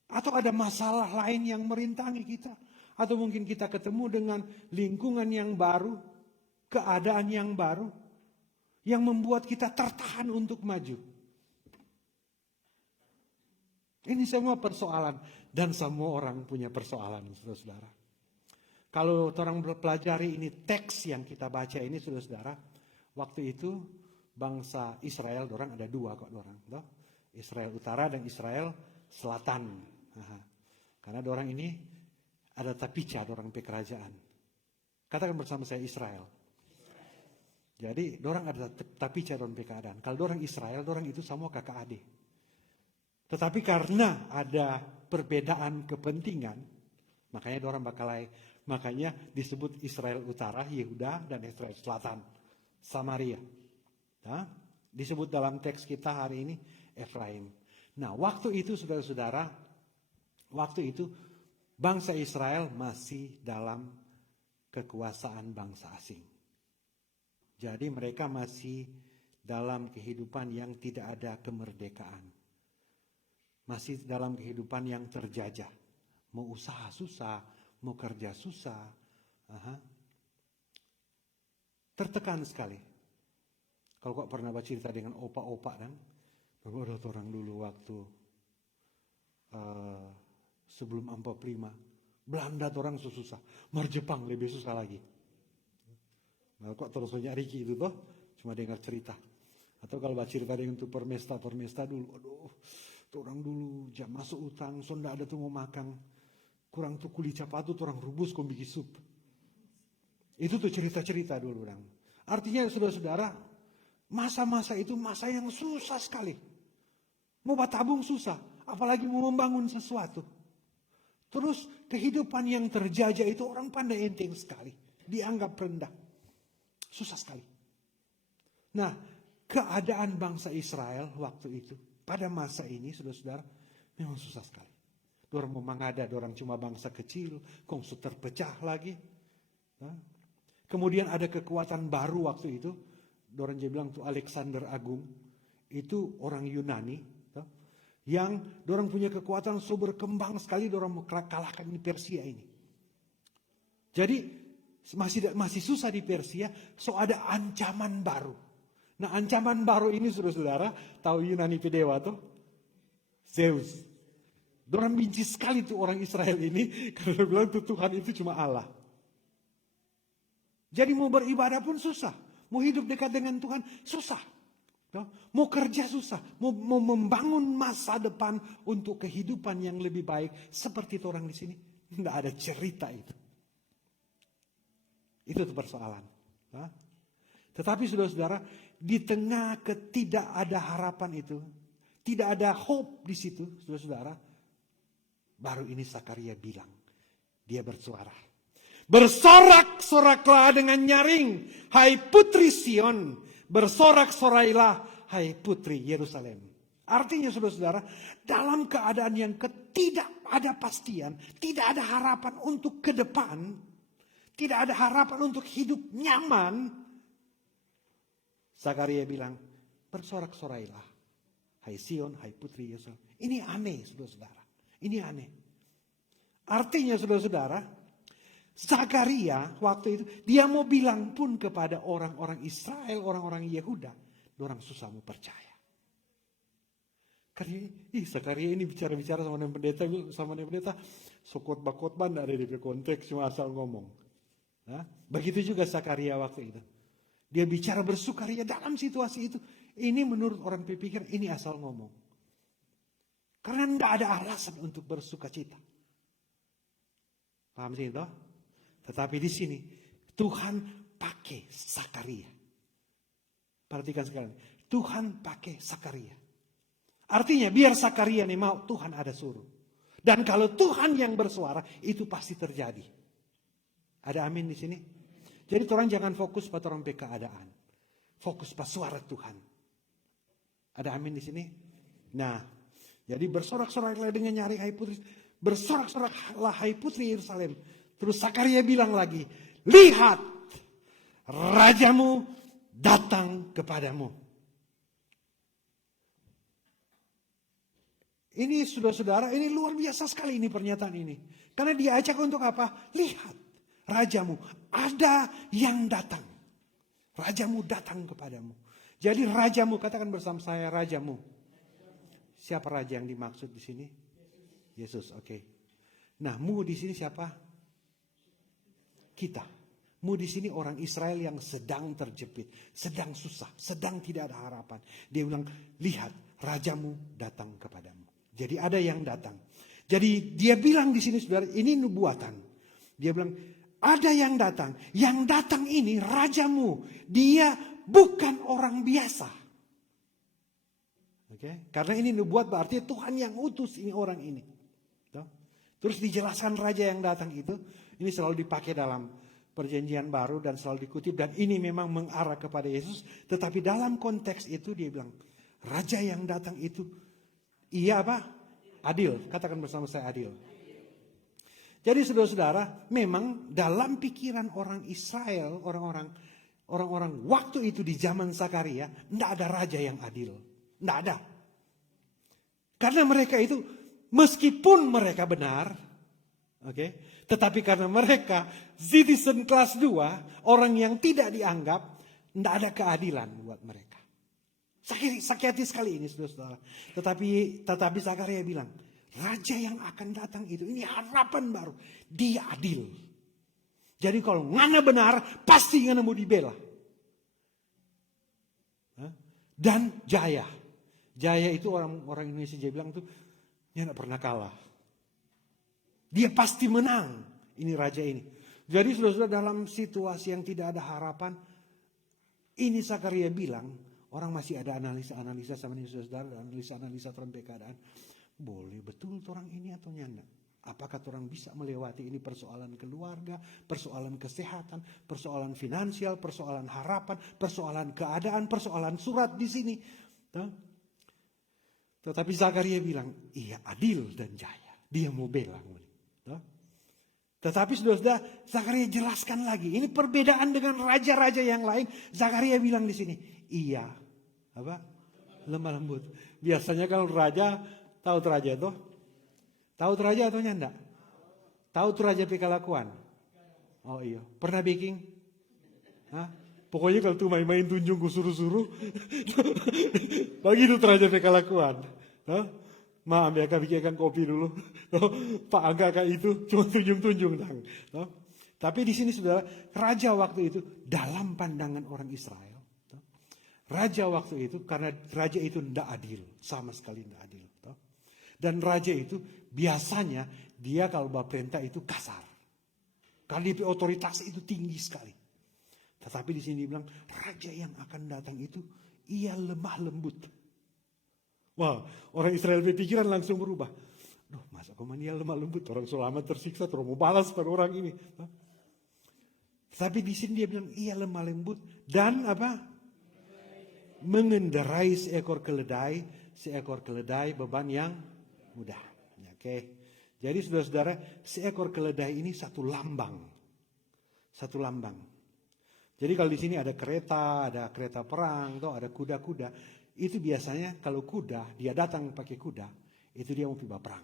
atau ada masalah lain yang merintangi kita? Atau mungkin kita ketemu dengan lingkungan yang baru, keadaan yang baru, yang membuat kita tertahan untuk maju. Ini semua persoalan, dan semua orang punya persoalan, saudara-saudara. Kalau orang pelajari ini teks yang kita baca ini, saudara-saudara, waktu itu bangsa Israel, orang ada dua kok orang, toh? Israel Utara dan Israel Selatan. Karena orang ini ada tapica, orang pekerajaan. Katakan bersama saya Israel. Jadi orang ada tapica orang pekerajaan. Kalau orang Israel, orang itu semua kakak adik. Tetapi karena ada perbedaan kepentingan, makanya disebut Israel Utara, Yehuda, dan Israel Selatan, Samaria. Nah, disebut dalam teks kita hari ini Efraim. Nah, waktu itu saudara-saudara, bangsa Israel masih dalam kekuasaan bangsa asing. Jadi mereka masih dalam kehidupan yang tidak ada kemerdekaan. Masih dalam kehidupan yang terjajah. Mau usaha susah, mau kerja susah. Tertekan sekali. Kalau kok pernah baca cerita dengan opa-opa kan, ada orang dulu waktu sebelum 45, Belanda orang susah, mar Jepang lebih susah lagi. Nah, kok terus nyari itu toh, cuma dengar cerita. Atau kalau baca cerita dengan tuh permesta dulu, aduh, tuh orang dulu jam masuk utang, sonda ada tuh mau makan, kurang tuh kulit capatu tuh orang rubus kok bikin sup. Itu tuh cerita-cerita dulu orang. Artinya saudara-saudara, masa-masa itu masa yang susah sekali. Mau tabung susah, apalagi mau membangun sesuatu. Terus kehidupan yang terjajah itu orang pandai enteng sekali. Dianggap rendah. Susah sekali. Nah, keadaan bangsa Israel waktu itu, pada masa ini saudara-saudara, memang susah sekali. Dorang mau mengada, dorang cuma bangsa kecil, kongsu terpecah lagi. Nah, kemudian ada kekuatan baru waktu itu. Dorang dia bilang tuh Alexander Agung, itu orang Yunani, yang dorang punya kekuatan so berkembang sekali, dorang mau kalahkan di Persia ini. Jadi masih susah di Persia, so ada ancaman baru. Nah, ancaman baru ini saudara-saudara, tahu Yunani pedewa tuh? Zeus. Dorang benci sekali tuh orang Israel ini, karena dia bilang tuh Tuhan itu cuma Allah. Jadi mau beribadah pun susah. Mau hidup dekat dengan Tuhan, susah. Mau kerja susah. Mau membangun masa depan untuk kehidupan yang lebih baik. Seperti itu orang di sini. Tidak ada cerita itu. Itu tuh persoalan. Tetapi saudara-saudara, di tengah ketidak ada harapan itu, tidak ada hope di situ, saudara-saudara, baru ini Zakaria bilang, dia bersuara. Bersorak-soraklah dengan nyaring, hai putri Sion. Bersorak-sorailah, hai putri Yerusalem. Artinya saudara-saudara, dalam keadaan yang tidak ada pastian, tidak ada harapan untuk ke depan, tidak ada harapan untuk hidup nyaman, Zakaria bilang, bersorak-sorailah, hai Sion, hai putri Yerusalem. Ini aneh, saudara-saudara. Ini aneh. Artinya saudara-saudara, Zakaria waktu itu, dia mau bilang pun kepada orang-orang Israel, orang-orang Yehuda, orang susah mau percaya. Karena Zakaria ini bicara-bicara sama pendeta, sokot-bakotban ada di konteks, cuma asal ngomong. Nah, begitu juga Zakaria waktu itu. Dia bicara bersukaria dalam situasi itu. Ini menurut orang berpikir, ini asal ngomong. Karena tidak ada alasan untuk bersukacita. Paham sih itu? Tetapi di sini Tuhan pakai Zakaria. Perhatikan sekalian. Tuhan pakai Zakaria. Artinya biar Zakaria nih mau, Tuhan ada suruh. Dan kalau Tuhan yang bersuara, itu pasti terjadi. Ada amin di sini? Jadi orang jangan fokus pada orang keadaan. Fokus pada suara Tuhan. Ada amin di sini? Nah, jadi bersorak-soraklah dengan nyari hai putri. Bersorak-soraklah hai putri Yerusalem. Terus Zakaria bilang lagi, lihat, rajamu datang kepadamu. Ini saudara-saudara, ini luar biasa sekali ini pernyataan ini. Karena diajak untuk apa? Lihat, rajamu, ada yang datang. Rajamu datang kepadamu. Jadi rajamu, katakan bersama saya, rajamu. Siapa raja yang dimaksud di sini? Yesus, oke. Nah, mu di sini siapa? Kita. Mu di sini orang Israel yang sedang terjepit, sedang susah, sedang tidak ada harapan. Dia bilang, lihat, rajamu datang kepadamu. Jadi ada yang datang. Jadi dia bilang di sini saudara, ini nubuatan. Dia bilang, ada yang datang. Yang datang ini rajamu. Dia bukan orang biasa. Oke? Karena ini nubuat berarti Tuhan yang utus ini orang ini. Terus dijelaskan raja yang datang itu. Ini selalu dipakai dalam perjanjian baru dan selalu dikutip. Dan ini memang mengarah kepada Yesus. Tetapi dalam konteks itu dia bilang, raja yang datang itu, ia apa? Adil. Katakan bersama saya adil. Jadi saudara-saudara, memang dalam pikiran orang Israel, orang-orang waktu itu di zaman Zakaria, tidak ada raja yang adil. Tidak ada. Karena mereka itu, meskipun mereka benar, oke, tetapi karena mereka citizen kelas 2, orang yang tidak dianggap, tidak ada keadilan buat mereka. Sakit hati sekali ini saudara-saudara. Tetapi Zakaria bilang, raja yang akan datang itu, ini harapan baru. Dia adil. Jadi kalau ngana benar, pasti ngana mau dibela. Dan jaya. Jaya itu orang Indonesia dia bilang tuh, dia tidak pernah kalah. Dia pasti menang. Ini raja ini. Jadi saudara-saudara dalam situasi yang tidak ada harapan, ini Zakaria bilang, orang masih ada analisa-analisa sama ini saudara, analisa-analisa tentang keadaan. Boleh betul orang ini atau nyanda? Apakah orang bisa melewati ini persoalan keluarga, persoalan kesehatan, persoalan finansial, persoalan harapan, persoalan keadaan, persoalan surat di sini. Tetapi Zakaria bilang, iya adil dan jaya. Dia mau bela. Tetapi saudara-saudara, Zakaria jelaskan lagi. Ini perbedaan dengan raja-raja yang lain. Zakaria bilang di sini, iya apa? Lemah lembut. Biasanya kalau raja, tahu tuh raja tuh? Tahu tuh raja atau nyanda? Tahu tuh raja kelakuan? Oh iya. Pernah baking? Hah? Pokoknya kalau tuh main-main tunjung ku suruh-suruh. Bagi itu raja kelakuan. Hah? Ma ambil kakak bikinkan kopi dulu. Pak Angga kayak itu cuma tunjung-tunjung. Tapi di sini saudara, raja waktu itu dalam pandangan orang Israel. Raja waktu itu, karena raja itu tidak adil. Sama sekali tidak adil. Dan raja itu biasanya dia kalau bawa perintah itu kasar. Karena dia otoritas itu tinggi sekali. Tetapi di sini bilang, raja yang akan datang itu, ia lemah lembut. Wah, orang Israel berpikiran langsung berubah. Duh, masa dia lemah lembut? Orang selama tersiksa, terus mau balas pada orang ini. Tapi di sini dia bilang, ia lemah lembut. Dan apa? Mengendarai seekor keledai beban yang mudah. Oke. Jadi saudara-saudara, seekor keledai ini satu lambang. Satu lambang. Jadi kalau di sini ada kereta perang, atau ada kuda-kuda, itu biasanya kalau kuda, dia datang pakai kuda, itu dia mau piba perang.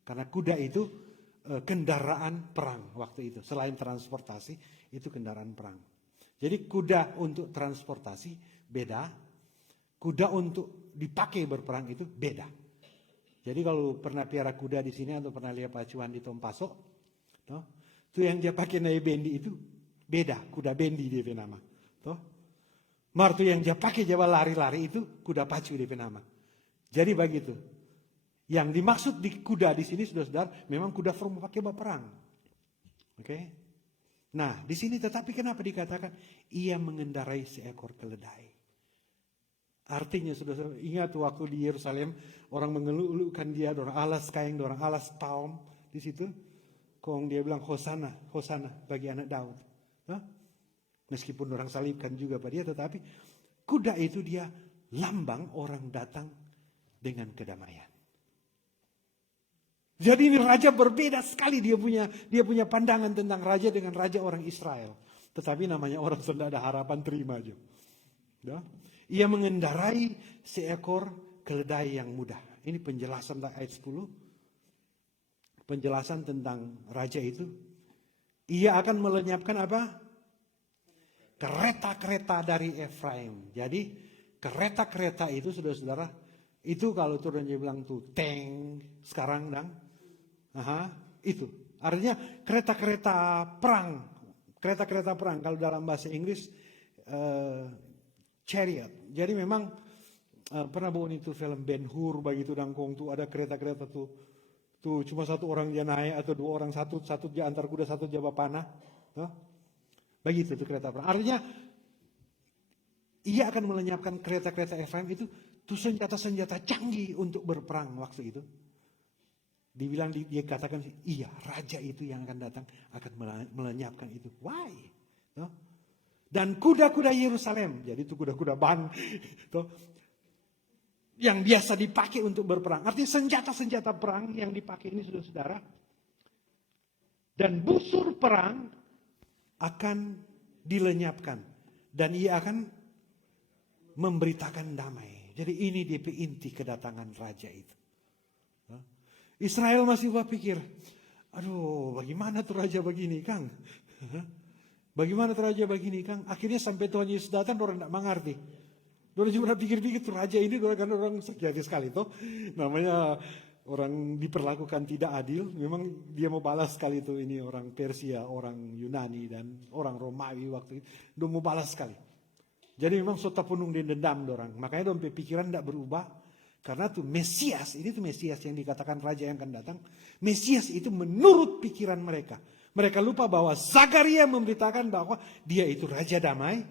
Karena kuda itu kendaraan perang waktu itu. Selain transportasi, itu kendaraan perang. Jadi kuda untuk transportasi beda, kuda untuk dipakai berperang itu beda. Jadi kalau pernah piara kuda di sini atau pernah lihat pacuan di Tompaso, itu yang dia pakai naik bendi itu beda, kuda bendi dia nama. Martu yang dia pakai jawa lari-lari itu kuda pacu dia nama. Jadi begitu. Yang dimaksud di kuda di sini saudara-saudara memang kuda form pakai berperang. Oke? Nah, di sini tetapi kenapa dikatakan ia mengendarai seekor keledai? Artinya saudara-saudara ingat waktu di Yerusalem orang mengeluhkan dia, orang alas kain, orang alas palm di situ. Kong dia bilang Hosana, Hosana bagi anak Daud. Meskipun orang salibkan juga pada dia, tetapi kuda itu dia lambang orang datang dengan kedamaian. Jadi ini raja berbeda sekali, dia punya pandangan tentang raja dengan raja orang Israel. Tetapi namanya orang sudah ada harapan, terima aja. Ya. Ia mengendarai seekor keledai yang mudah. Ini penjelasan ayat 10. Penjelasan tentang raja itu. Ia akan melenyapkan apa? Kereta-kereta dari Efraim. Jadi kereta-kereta itu saudara-saudara, itu kalau turun dia bilang tuh tank sekarang dang. Itu. Artinya kereta-kereta perang. Kereta-kereta perang kalau dalam bahasa Inggris chariot. Jadi memang pernah bawa itu film Ben Hur begitu dangkong tuh ada kereta-kereta tuh cuma satu orang dia naik atau dua orang satu dia antar kuda satu dia panah. Begitu tuh kereta perang. Artinya ia akan melenyapkan kereta-kereta Efraim itu tuh senjata-senjata canggih untuk berperang waktu itu. Dibilang dia katakan iya raja itu yang akan datang akan melenyapkan itu. Why? Dan kuda-kuda Yerusalem, jadi itu kuda-kuda ban yang biasa dipakai untuk berperang. Artinya senjata-senjata perang yang dipakai ini saudara-saudara. Dan busur perang akan dilenyapkan. Dan ia akan memberitakan damai. Jadi ini DP inti kedatangan raja itu. Israel masih berpikir, aduh bagaimana tuh raja begini Kang? Bagaimana tuh raja begini Kang? Akhirnya sampai Tuhan Yesus datang, orang tidak mengerti. Orang cuma pikir-pikir tuh raja ini, kan orang sejati sekali tuh. Namanya orang diperlakukan tidak adil. Memang dia mau balas sekali tuh ini orang Persia, orang Yunani dan orang Romawi waktu itu. Dia mau balas sekali. Jadi memang sota penuh dendam orang. Makanya dia pikiran tidak berubah. Karena tuh Mesias, ini tuh Mesias yang dikatakan raja yang akan datang. Mesias itu menurut pikiran mereka. Mereka lupa bahwa Zakaria memberitakan bahwa dia itu raja damai.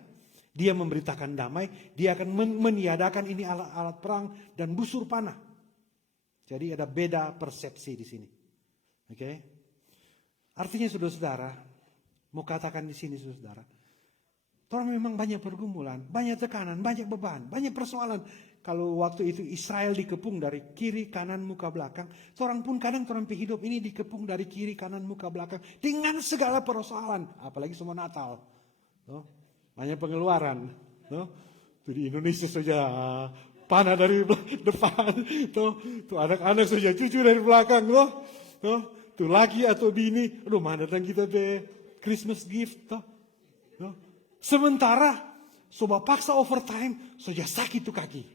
Dia memberitakan damai. Dia akan meniadakan ini alat-alat perang dan busur panah. Jadi ada beda persepsi di sini. Oke? Artinya saudara-saudara, mau katakan di sini saudara, orang memang banyak pergumulan, banyak tekanan, banyak beban, banyak persoalan. Kalau waktu itu Israel dikepung dari kiri, kanan, muka, belakang. Orang pun kadang orang hidup ini dikepung dari kiri, kanan, muka, belakang. Dengan segala persoalan. Apalagi semua Natal. Banyak pengeluaran. Di Indonesia saja panah dari depan. Tuh anak-anak saja cucu dari belakang. Tuh laki atau bini. Aduh mana datang kita deh Christmas gift. Sementara coba paksa overtime saja sakit tuh kaki.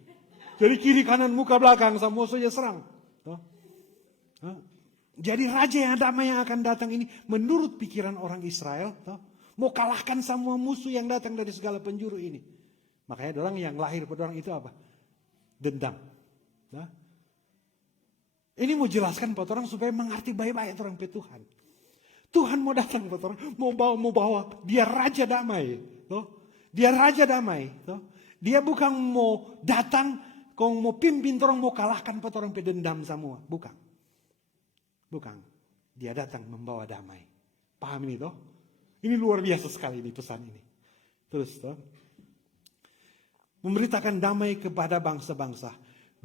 Jadi kiri kanan muka belakang semua saja serang. Jadi raja yang damai yang akan datang ini menurut pikiran orang Israel mau kalahkan semua musuh yang datang dari segala penjuru ini. Makanya orang yang lahir pada orang itu apa? Dendam. Ini mau jelaskan pada orang supaya mengerti baik-baik orang Tuhan. Tuhan mau datang pada orang, mau bawa dia raja damai. Dia raja damai. Dia bukan mau datang kau mau pimpin orang mau kalahkan pada orang pedendam semua. Bukan. Dia datang membawa damai. Paham ini toh? Ini luar biasa sekali di pesan ini. Terus toh. Memberitakan damai kepada bangsa-bangsa.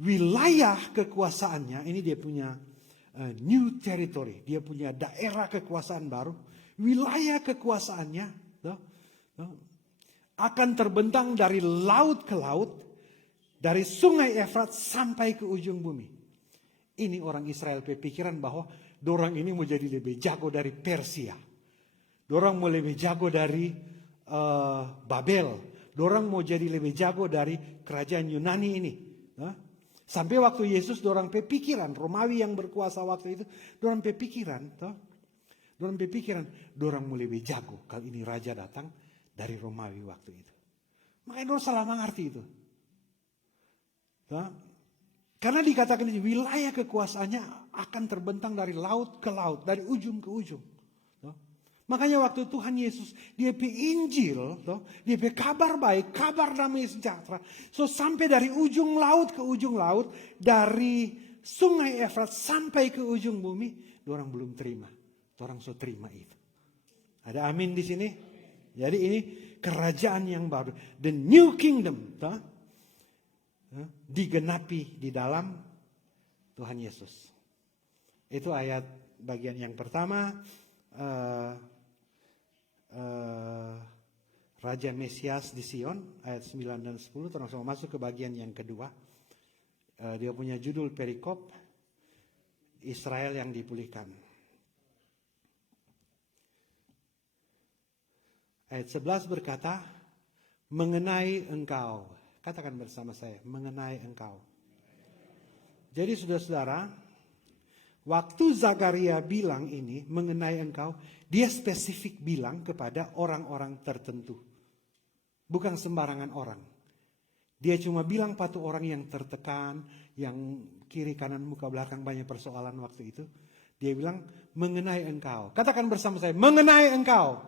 Wilayah kekuasaannya, ini dia punya new territory. Dia punya daerah kekuasaan baru. Wilayah kekuasaannya akan terbentang dari laut ke laut. Dari sungai Efrat sampai ke ujung bumi. Ini orang Israel berpikiran bahwa dorang ini mau jadi lebih jago dari Persia. Dorang mau lebih jago dari Babel. Dorang mau jadi lebih jago dari kerajaan Yunani ini. Sampai waktu Yesus dorang berpikiran, Romawi yang berkuasa waktu itu, dorang berpikiran, dorang mau lebih jago kalau ini raja datang dari Romawi waktu itu. Makanya dorang salah mengerti itu. Karena dikatakan ini wilayah kekuasaannya akan terbentang dari laut ke laut, dari ujung ke ujung. Makanya waktu Tuhan Yesus dia pe Injil, dia pe kabar baik, kabar damai sejahtera. So sampai dari ujung laut ke ujung laut, dari sungai Efrat sampai ke ujung bumi, orang belum terima. Orang so terima itu. Ada amin di sini? Jadi ini kerajaan yang baru, the new kingdom. digenapi di dalam Tuhan Yesus. Itu ayat bagian yang pertama. Raja Mesias di Sion ayat 9 dan 10. Langsung masuk ke bagian yang kedua. Dia punya judul perikop Israel yang dipulihkan. Ayat 11 berkata, mengenai engkau. Katakan bersama saya, mengenai engkau. Jadi saudara-saudara, waktu Zakaria bilang ini mengenai engkau, dia spesifik bilang kepada orang-orang tertentu. Bukan sembarangan orang. Dia cuma bilang pada orang yang tertekan, yang kiri kanan muka belakang banyak persoalan waktu itu. Dia bilang mengenai engkau. Katakan bersama saya, mengenai engkau.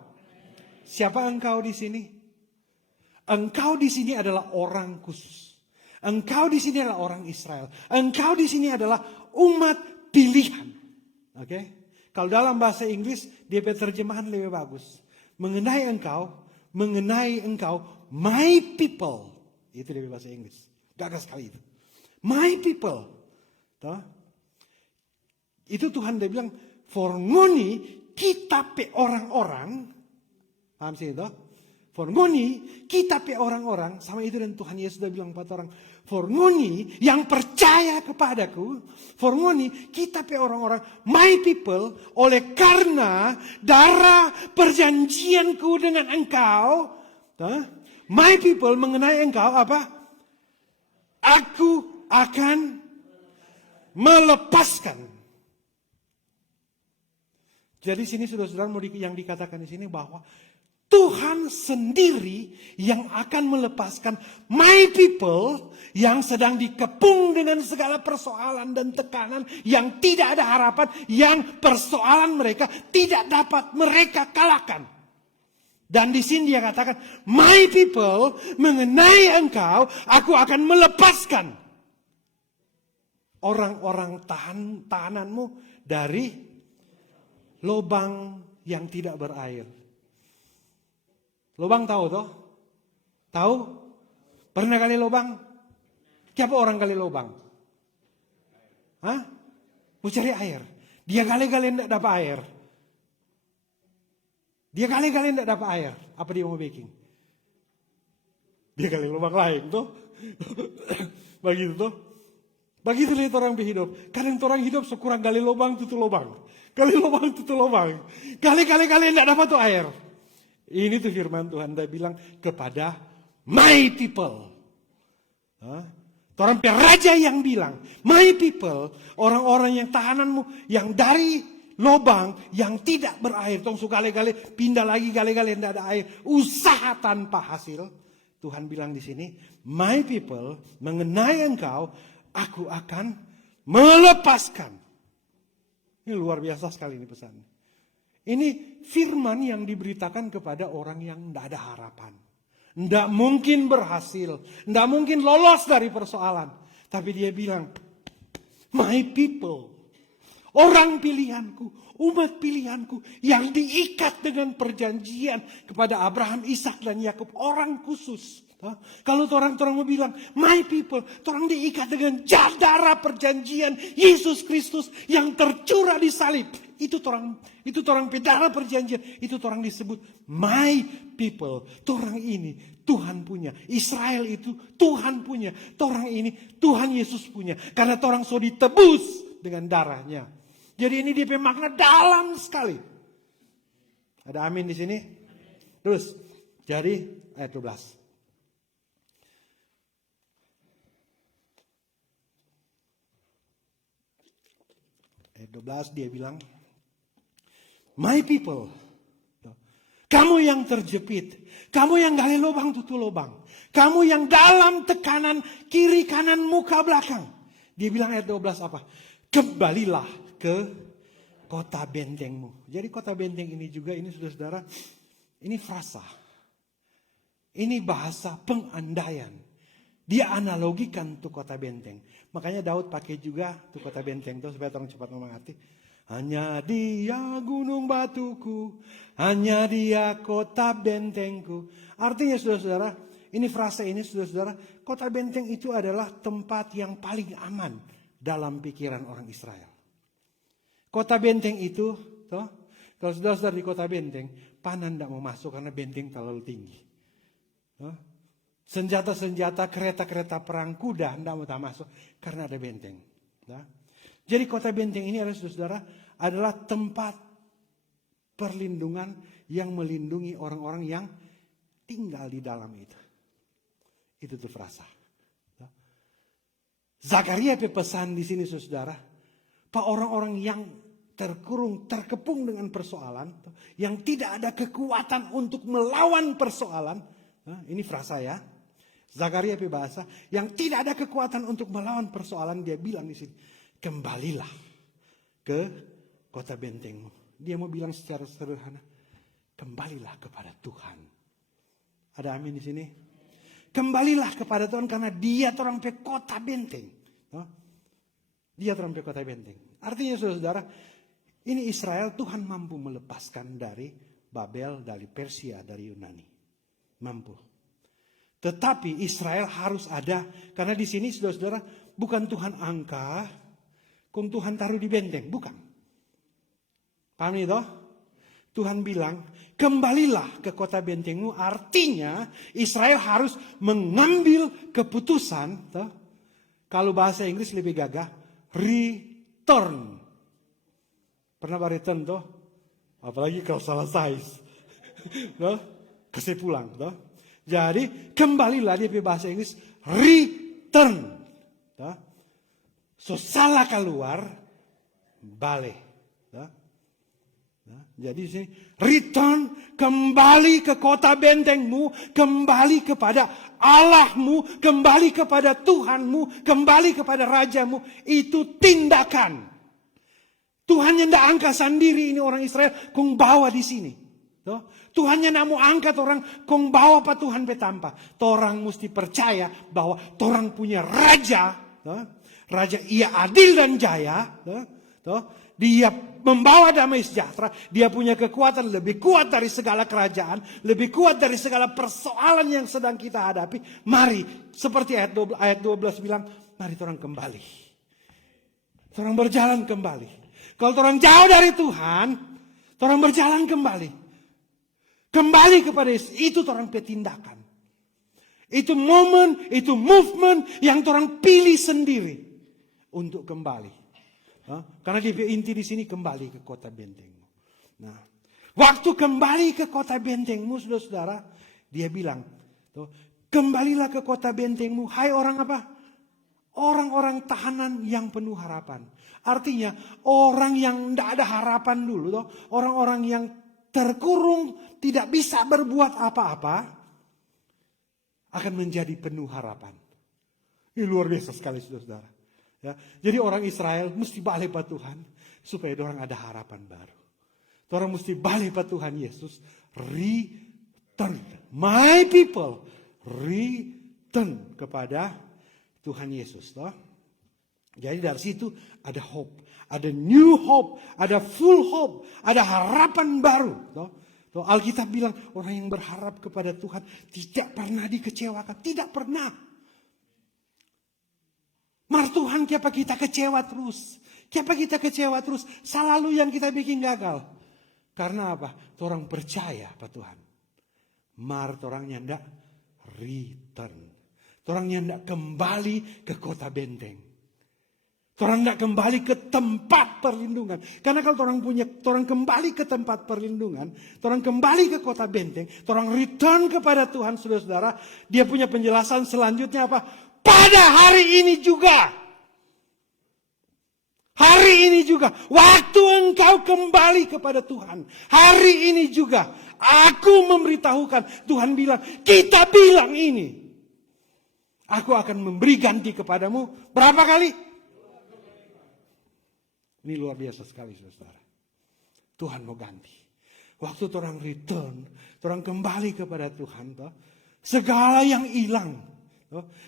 Siapa engkau di sini? Engkau di sini adalah orang khusus. Engkau di sini adalah orang Israel. Engkau di sini adalah umat pilihan. Oke? Kalau dalam bahasa Inggris, dia terjemahan lebih bagus. Mengenai engkau, my people. Itu dari bahasa Inggris. Gagah sekali itu. My people. Tuh. Itu Tuhan dia bilang, for ngoni kita pe orang-orang. Paham sih itu? For ngoni kita pe orang-orang. Sama itu dan Tuhan Yesus sudah bilang pada orang. For ngoni yang percaya kepadaku. For ngoni kita pe orang-orang. My people. Oleh karena darah perjanjianku dengan engkau. Tuh. My people mengenai engkau apa? Aku akan melepaskan. Jadi sini saudara-saudara yang dikatakan di sini bahwa Tuhan sendiri yang akan melepaskan my people yang sedang dikepung dengan segala persoalan dan tekanan yang tidak ada harapan, yang persoalan mereka tidak dapat mereka kalahkan. Dan di sini dia katakan, my people mengenai engkau, aku akan melepaskan orang-orang tahananmu dari lubang yang tidak berair. Lubang tahu toh? Tahu? Pernah kali lubang? Siapa orang kali lubang? Hah? Mau cari air. Dia kali-kali tidak dapat air. Dia kali-kali tidak dapat air. Apa dia mau bikin? Dia kali lubang lain toh? Begitu toh? Begitu lihat orang berhidup. Kadang orang hidup sekurang gali lubang tutup lubang. Gali lubang tutup lubang. Kali-kali tidak dapat tuh air. Ini tuh firman Tuhan. Dia bilang kepada my people. Orang raja yang bilang, my people, orang-orang yang tahananmu, yang dari lubang yang tidak berair. Tong kali-kali pindah lagi, kali-kali tidak ada air. Usaha tanpa hasil. Tuhan bilang di sini, my people, mengenai engkau, aku akan melepaskan. Ini luar biasa sekali ini pesannya. Ini firman yang diberitakan kepada orang yang tidak ada harapan. Tidak mungkin berhasil. Tidak mungkin lolos dari persoalan. Tapi dia bilang, my people. Orang pilihanku. Umat pilihanku. Yang diikat dengan perjanjian kepada Abraham, Ishak dan Yakub. Orang khusus. Kalau orang mau bilang, my people. Orang diikat dengan darah perjanjian Yesus Kristus yang tercurah di salib. Itu orang darah perjanjian. Itu orang disebut my people. Orang ini Tuhan punya. Israel itu Tuhan punya. Orang ini Tuhan Yesus punya. Karena orang so ditebus dengan darahnya. Jadi ini dia makna dalam sekali. Ada amin di sini? Terus, jadi ayat 12. Ayat 12 dia bilang, my people, kamu yang terjepit, kamu yang gali lubang tutup lubang, kamu yang dalam tekanan kiri kanan muka belakang. Dia bilang ayat 12 apa? Kembalilah ke kota bentengmu. Jadi kota benteng ini juga, ini saudara-saudara, ini frasa. Ini bahasa pengandaian. Dia analogikan tuh kota benteng. Makanya Daud pakai juga tuh kota benteng tuh supaya orang cepat mengerti. Hanya dia gunung batuku, hanya dia kota bentengku. Artinya saudara-saudara, Ini frasa ini saudara-saudara, kota benteng itu adalah tempat yang paling aman dalam pikiran orang Israel. Kota benteng itu, toh, kalau saudara-saudara di kota benteng, panah tidak mau masuk karena benteng terlalu tinggi. Toh, senjata-senjata, kereta-kereta perang, kuda tidak mau masuk karena ada benteng. Toh. Jadi kota benteng ini adalah saudara-saudara adalah tempat perlindungan yang melindungi orang-orang yang tinggal di dalam itu. Itu tuh frasa. Zakaria pesan di sini saudara, pak orang-orang yang terkurung, terkepung dengan persoalan, yang tidak ada kekuatan untuk melawan persoalan. Ini frasa ya. Zakaria bahasa, yang tidak ada kekuatan untuk melawan persoalan, dia bilang di sini, kembalilah ke kota bentengmu. Dia mau bilang secara sederhana, kembalilah kepada Tuhan. Ada amin di sini? Kembalilah kepada Tuhan karena dia orang pe kota benteng. Dia orang pe kota benteng. Artinya saudara, ini Israel Tuhan mampu melepaskan dari Babel, dari Persia, dari Yunani. Mampu. Tetapi Israel harus ada, karena di sini saudara-saudara bukan Tuhan angka, Tuhan taruh di benteng, bukan. Paham itu? Tuhan bilang, kembalilah ke kota bentengmu. Artinya Israel harus mengambil keputusan. Toh, kalau bahasa Inggris lebih gagah, return. Pernah return toh? Apalagi kalau salah size. Toh, kasih pulang. Toh. Jadi kembalilah, dia bahasa Inggris return. Toh. So salah keluar, balik. Toh. Jadi di sini return, kembali ke kota bentengmu, kembali kepada Allahmu, kembali kepada Tuhanmu, kembali kepada Rajamu. Itu tindakan. Tuhan yang tidak angkat sendiri ini orang Israel, kong bawa di sini. Tuhan yang tidak mau angkat orang, kong bawa apa Tuhan betampa. Orang mesti percaya bahwa orang punya Raja. Raja ia adil dan jaya. Dia membawa damai sejahtera. Dia punya kekuatan lebih kuat dari segala kerajaan. Lebih kuat dari segala persoalan yang sedang kita hadapi. Mari, seperti ayat 12 bilang, mari orang kembali. Orang berjalan kembali. Kalau orang jauh dari Tuhan, orang berjalan kembali. Kembali kepada Yesus. Itu orang tindakan. Itu momen, itu movement yang orang pilih sendiri untuk kembali. Karena dia inti di sini kembali ke kota bentengmu. Nah, waktu kembali ke kota bentengmu, saudara-saudara, dia bilang, kembalilah ke kota bentengmu, hai orang apa? Orang-orang tahanan yang penuh harapan. Artinya orang yang tidak ada harapan dulu, orang-orang yang terkurung tidak bisa berbuat apa-apa, akan menjadi penuh harapan. Ini luar biasa sekali, saudara-saudara. Ya, jadi orang Israel mesti balik pada Tuhan supaya orang ada harapan baru. Orang mesti balik pada Tuhan Yesus, return. My people, return kepada Tuhan Yesus. Toh. Jadi dari situ ada hope, ada new hope, ada full hope, ada harapan baru. Toh. Toh, Alkitab bilang orang yang berharap kepada Tuhan tidak pernah dikecewakan, tidak pernah. Mar Tuhan kenapa kita kecewa terus? Kenapa kita kecewa terus? Selalu yang kita bikin gagal. Karena apa? Orang percaya pada Tuhan. Mar orangnya ndak return. Orangnya ndak kembali ke kota benteng. Orang ndak kembali ke tempat perlindungan. Karena kalau orang kembali ke tempat perlindungan, orang kembali ke kota benteng, orang return kepada Tuhan, saudara-saudara, dia punya penjelasan selanjutnya apa? Pada hari ini juga. Hari ini juga. Waktu engkau kembali kepada Tuhan. Hari ini juga. Aku memberitahukan. Tuhan bilang. Kita bilang ini. Aku akan memberi ganti kepadamu. Berapa kali? Ini luar biasa sekali, saudara. Tuhan mau ganti. Waktu orang return. Orang kembali kepada Tuhan. Segala yang hilang.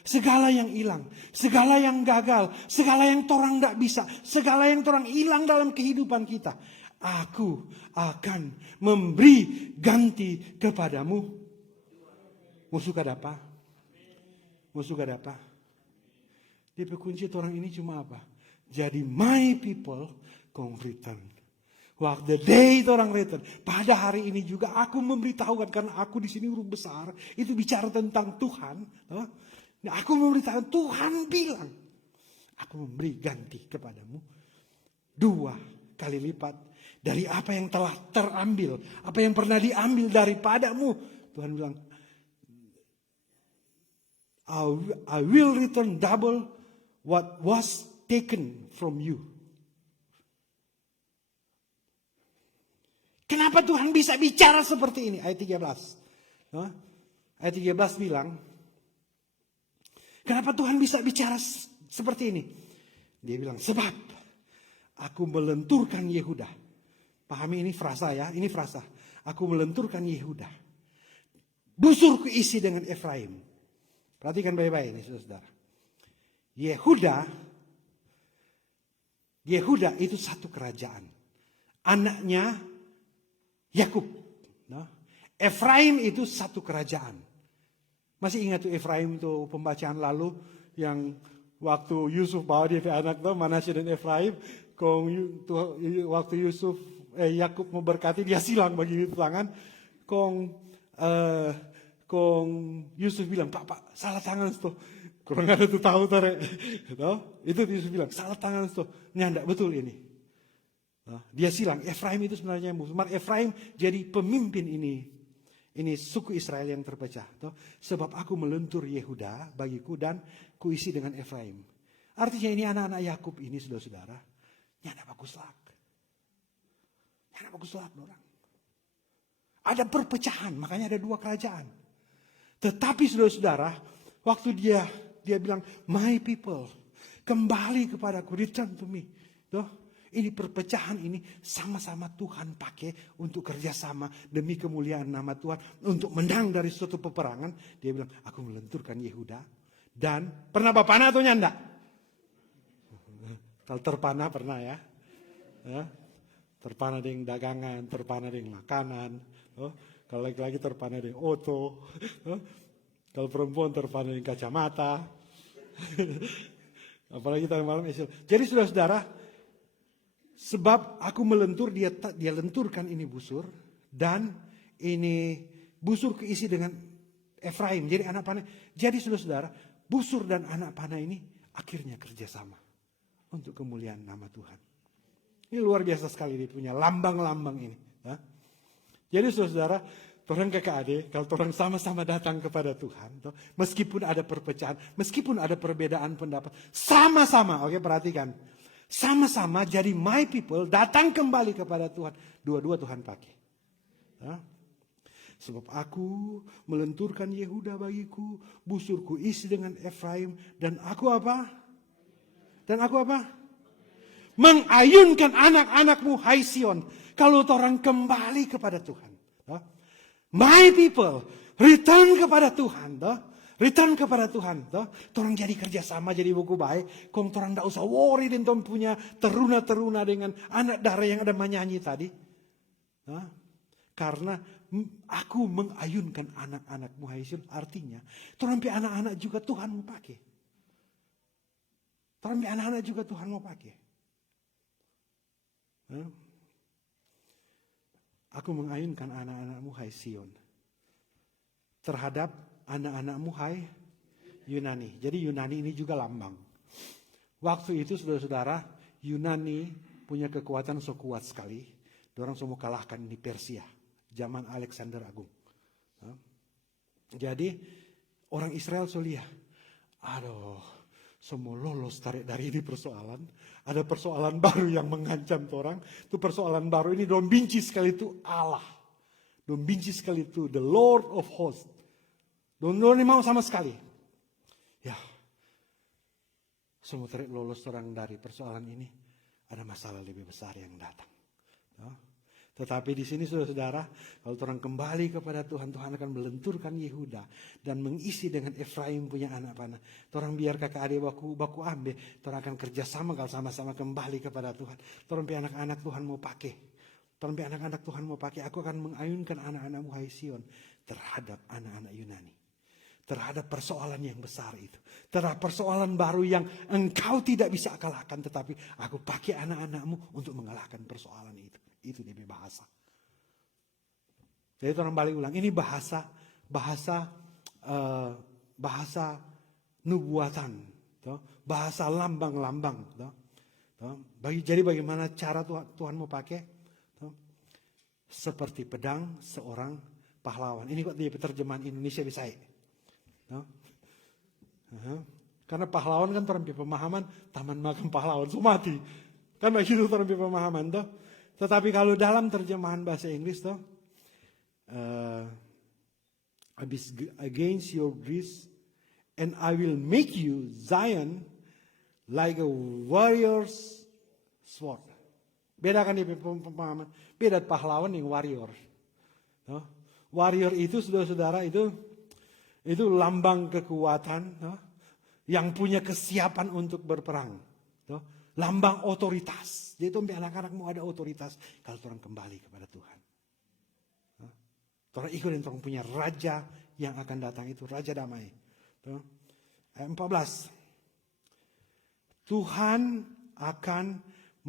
Segala yang hilang, segala yang gagal, segala yang torang tidak bisa, segala yang torang hilang dalam kehidupan kita, aku akan memberi ganti kepadamu. Mau suka apa? Mau suka ada apa? DP kunci orang ini cuma apa? Jadi my people kong return. Waktu the day orang return. Pada hari ini juga aku memberitahukan, karena aku di sini huruf besar, itu bicara tentang Tuhan. Nah, aku memberitahukan, Tuhan bilang, aku memberi ganti kepadamu 2 kali lipat dari apa yang telah terambil, apa yang pernah diambil daripadamu. Tuhan bilang, I will return double what was taken from you. Kenapa Tuhan bisa bicara seperti ini? Ayat 13. Ayat 13 bilang, kenapa Tuhan bisa bicara seperti ini? Dia bilang, sebab aku melenturkan Yehuda. Pahami ini frasa ya, ini frasa. Aku melenturkan Yehuda. Busurku isi dengan Efraim. Perhatikan baik-baik ini saudara. Yehuda itu satu kerajaan. Anaknya Yakub. Efraim itu satu kerajaan. Masih ingat tuh Efraim tuh pembacaan lalu yang waktu Yusuf bawa dia ke anak tuh Manasye dan Efraim, waktu Yakub mau berkati dia silang bagi itu tangan, Yusuf bilang, Pak, salah tangan tuh. Kurang ada tuh tahu tare. Itu Yusuf bilang, salah tangan tuh. Nyandak betul ini. Dia silang, Efraim itu sebenarnya musuh. Maka Efraim jadi pemimpin ini suku Israel yang terpecah. Sebab aku melentur Yehuda bagiku dan kuisi dengan Efraim. Artinya ini anak-anak Yakub ini saudara-saudara. Nyanda bagus lak. Nyanda bagus lak orang. Ada perpecahan, makanya ada 2 kerajaan. Tetapi saudara-saudara, waktu dia bilang, my people, kembali kepadaku, return to me. Ini perpecahan ini sama-sama Tuhan pakai untuk kerjasama demi kemuliaan nama Tuhan. Untuk menang dari suatu peperangan. Dia bilang, aku melenturkan Yehuda. Dan pernah bapanah atau nyanda? Kalau terpanah pernah ya. Terpanah dengan dagangan, terpanah dengan makanan. Kalau laki-laki terpanah dengan oto. Kalau perempuan terpanah dengan kacamata. Apalagi tadi malam. Jadi saudara-saudara, sebab aku melentur, dia lenturkan ini busur. Dan ini busur keisi dengan Efraim. Jadi anak panah. Jadi saudara-saudara, busur dan anak panah ini akhirnya kerjasama. Untuk kemuliaan nama Tuhan. Ini luar biasa sekali dia punya lambang-lambang ini. Jadi saudara-saudara, orang kakak adik, kalau orang sama-sama datang kepada Tuhan. Meskipun ada perpecahan, meskipun ada perbedaan pendapat. Sama-sama, oke perhatikan. Sama-sama jadi my people datang kembali kepada Tuhan. Dua-dua Tuhan pakai. Sebab aku melenturkan Yehuda bagiku, busurku isi dengan Efraim, dan aku apa? Mengayunkan anak-anakmu, hai Sion. Kalau orang kembali kepada Tuhan. My people, return kepada Tuhan. Return kepada Tuhan. Torang jadi kerjasama, jadi buku baik. Kong torang tidak usah worry dan torang punya teruna-teruna dengan anak darah yang ada menyanyi tadi. Karena aku mengayunkan anak-anakmu hai Sion. Artinya, torang pi anak-anak juga Tuhan mau pakai. Torang pi anak-anak juga Tuhan mau pakai. Aku mengayunkan anak-anakmu hai Sion. Terhadap anak-anakmu hai Yunani. Jadi Yunani ini juga lambang. Waktu itu saudara-saudara, Yunani punya kekuatan so kuat sekali. Dorang semua kalahkan di Persia. Zaman Alexander Agung. Jadi orang Israel so lihat. Aduh, semua lolos tarik dari ini persoalan. Ada persoalan baru yang mengancam orang. Itu persoalan baru ini don benci sekali itu Allah. Don benci sekali itu the Lord of Hosts. Don mau sama sekali. Ya. Semua tarik lolos orang dari persoalan ini. Ada masalah lebih besar yang datang. Tetapi di sini saudara-saudara, kalau orang kembali kepada Tuhan, Tuhan akan melenturkan Yehuda dan mengisi dengan Efraim punya anak panah. Orang biar kakak adik baku ambil, orang akan kerjasama kalau sama-sama kembali kepada Tuhan. Orang biar anak-anak Tuhan mau pakai. Orang biar anak-anak Tuhan mau pakai. Aku akan mengayunkan anak-anakmu hai Sion terhadap anak-anak Yunani. terhadap persoalan yang besar itu. Terhadap persoalan baru yang engkau tidak bisa kalahkan, tetapi aku pakai anak-anakmu untuk mengalahkan persoalan itu. Itu dia bahasa. Jadi orang balik ulang, ini bahasa nubuatan, bahasa lambang-lambang. Jadi bagaimana cara Tuhan mau pakai? Seperti pedang seorang pahlawan. Ini kok dia terjemahan Indonesia bisa. Karena pahlawan kan orang pemahaman taman makam pahlawan so mati. Kan begitu orang pemahaman toh. Tetapi kalau dalam terjemahan bahasa Inggris toh against your Greece, and I will make you Zion like a warrior's sword. Beda kan di pemahaman. Beda pahlawan yang warrior. Warrior itu saudara-saudara itu lambang kekuatan, yang punya kesiapan untuk berperang. Lambang otoritas. Jadi itu anak-anakmu ada otoritas kalau orang kembali kepada Tuhan. Orang ikut dan orang punya raja yang akan datang itu raja damai. Ayat 14. Tuhan akan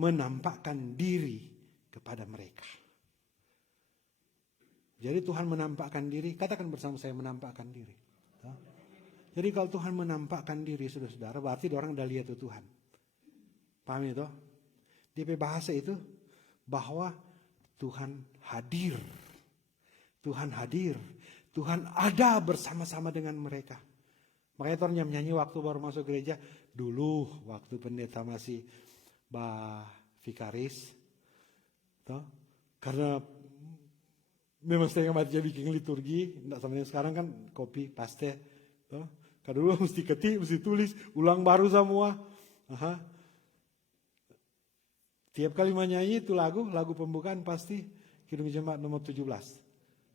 menampakkan diri kepada mereka. Jadi Tuhan menampakkan diri, katakan bersama saya menampakkan diri. Jadi kalau Tuhan menampakkan diri saudara-saudara, berarti orang udah lihat itu Tuhan. Paham itu? Di bahasa itu bahwa Tuhan hadir. Tuhan hadir. Tuhan ada bersama-sama dengan mereka. Makanya orang nyanyi waktu baru masuk gereja. Dulu waktu pendeta masih vikaris. Karena memang setengah mati dia bikin liturgi. Tidak sama yang sekarang kan kopi, paste. Kalau dulu mesti ketik, mesti tulis. Ulang baru semua. Tiap kali menyanyi itu lagu pembukaan pasti Kidung Jemaat nomor 17.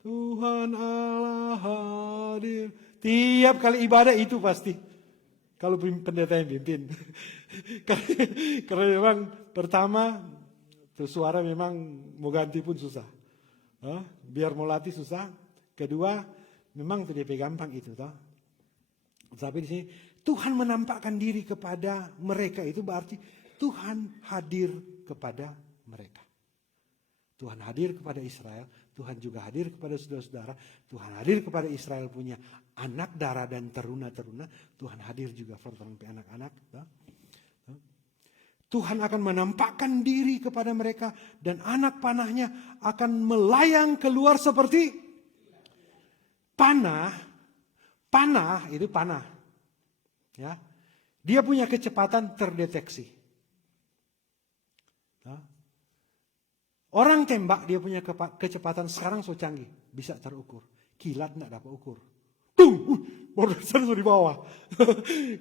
Tuhan Allah hadir. Tiap kali ibadah itu pasti. Kalau pendeta yang pimpin. Karena memang pertama tuh suara memang mau ganti pun susah. Biar mau latih susah. Kedua memang itu DP gampang itu. Tapi di sini Tuhan menampakkan diri kepada mereka itu berarti Tuhan hadir kepada mereka. Tuhan hadir kepada Israel, Tuhan juga hadir kepada saudara-saudara, Tuhan hadir kepada Israel punya anak darah dan teruna-teruna, Tuhan hadir juga kepada anak-anak. Tuhan akan menampakkan diri kepada mereka dan anak panahnya akan melayang keluar seperti panah. Panah itu panah. Ya. Dia punya kecepatan terdeteksi. Orang tembak dia punya kecepatan sekarang so canggih, bisa terukur. Kilat enggak dapat ukur. Tung, baru di bawah.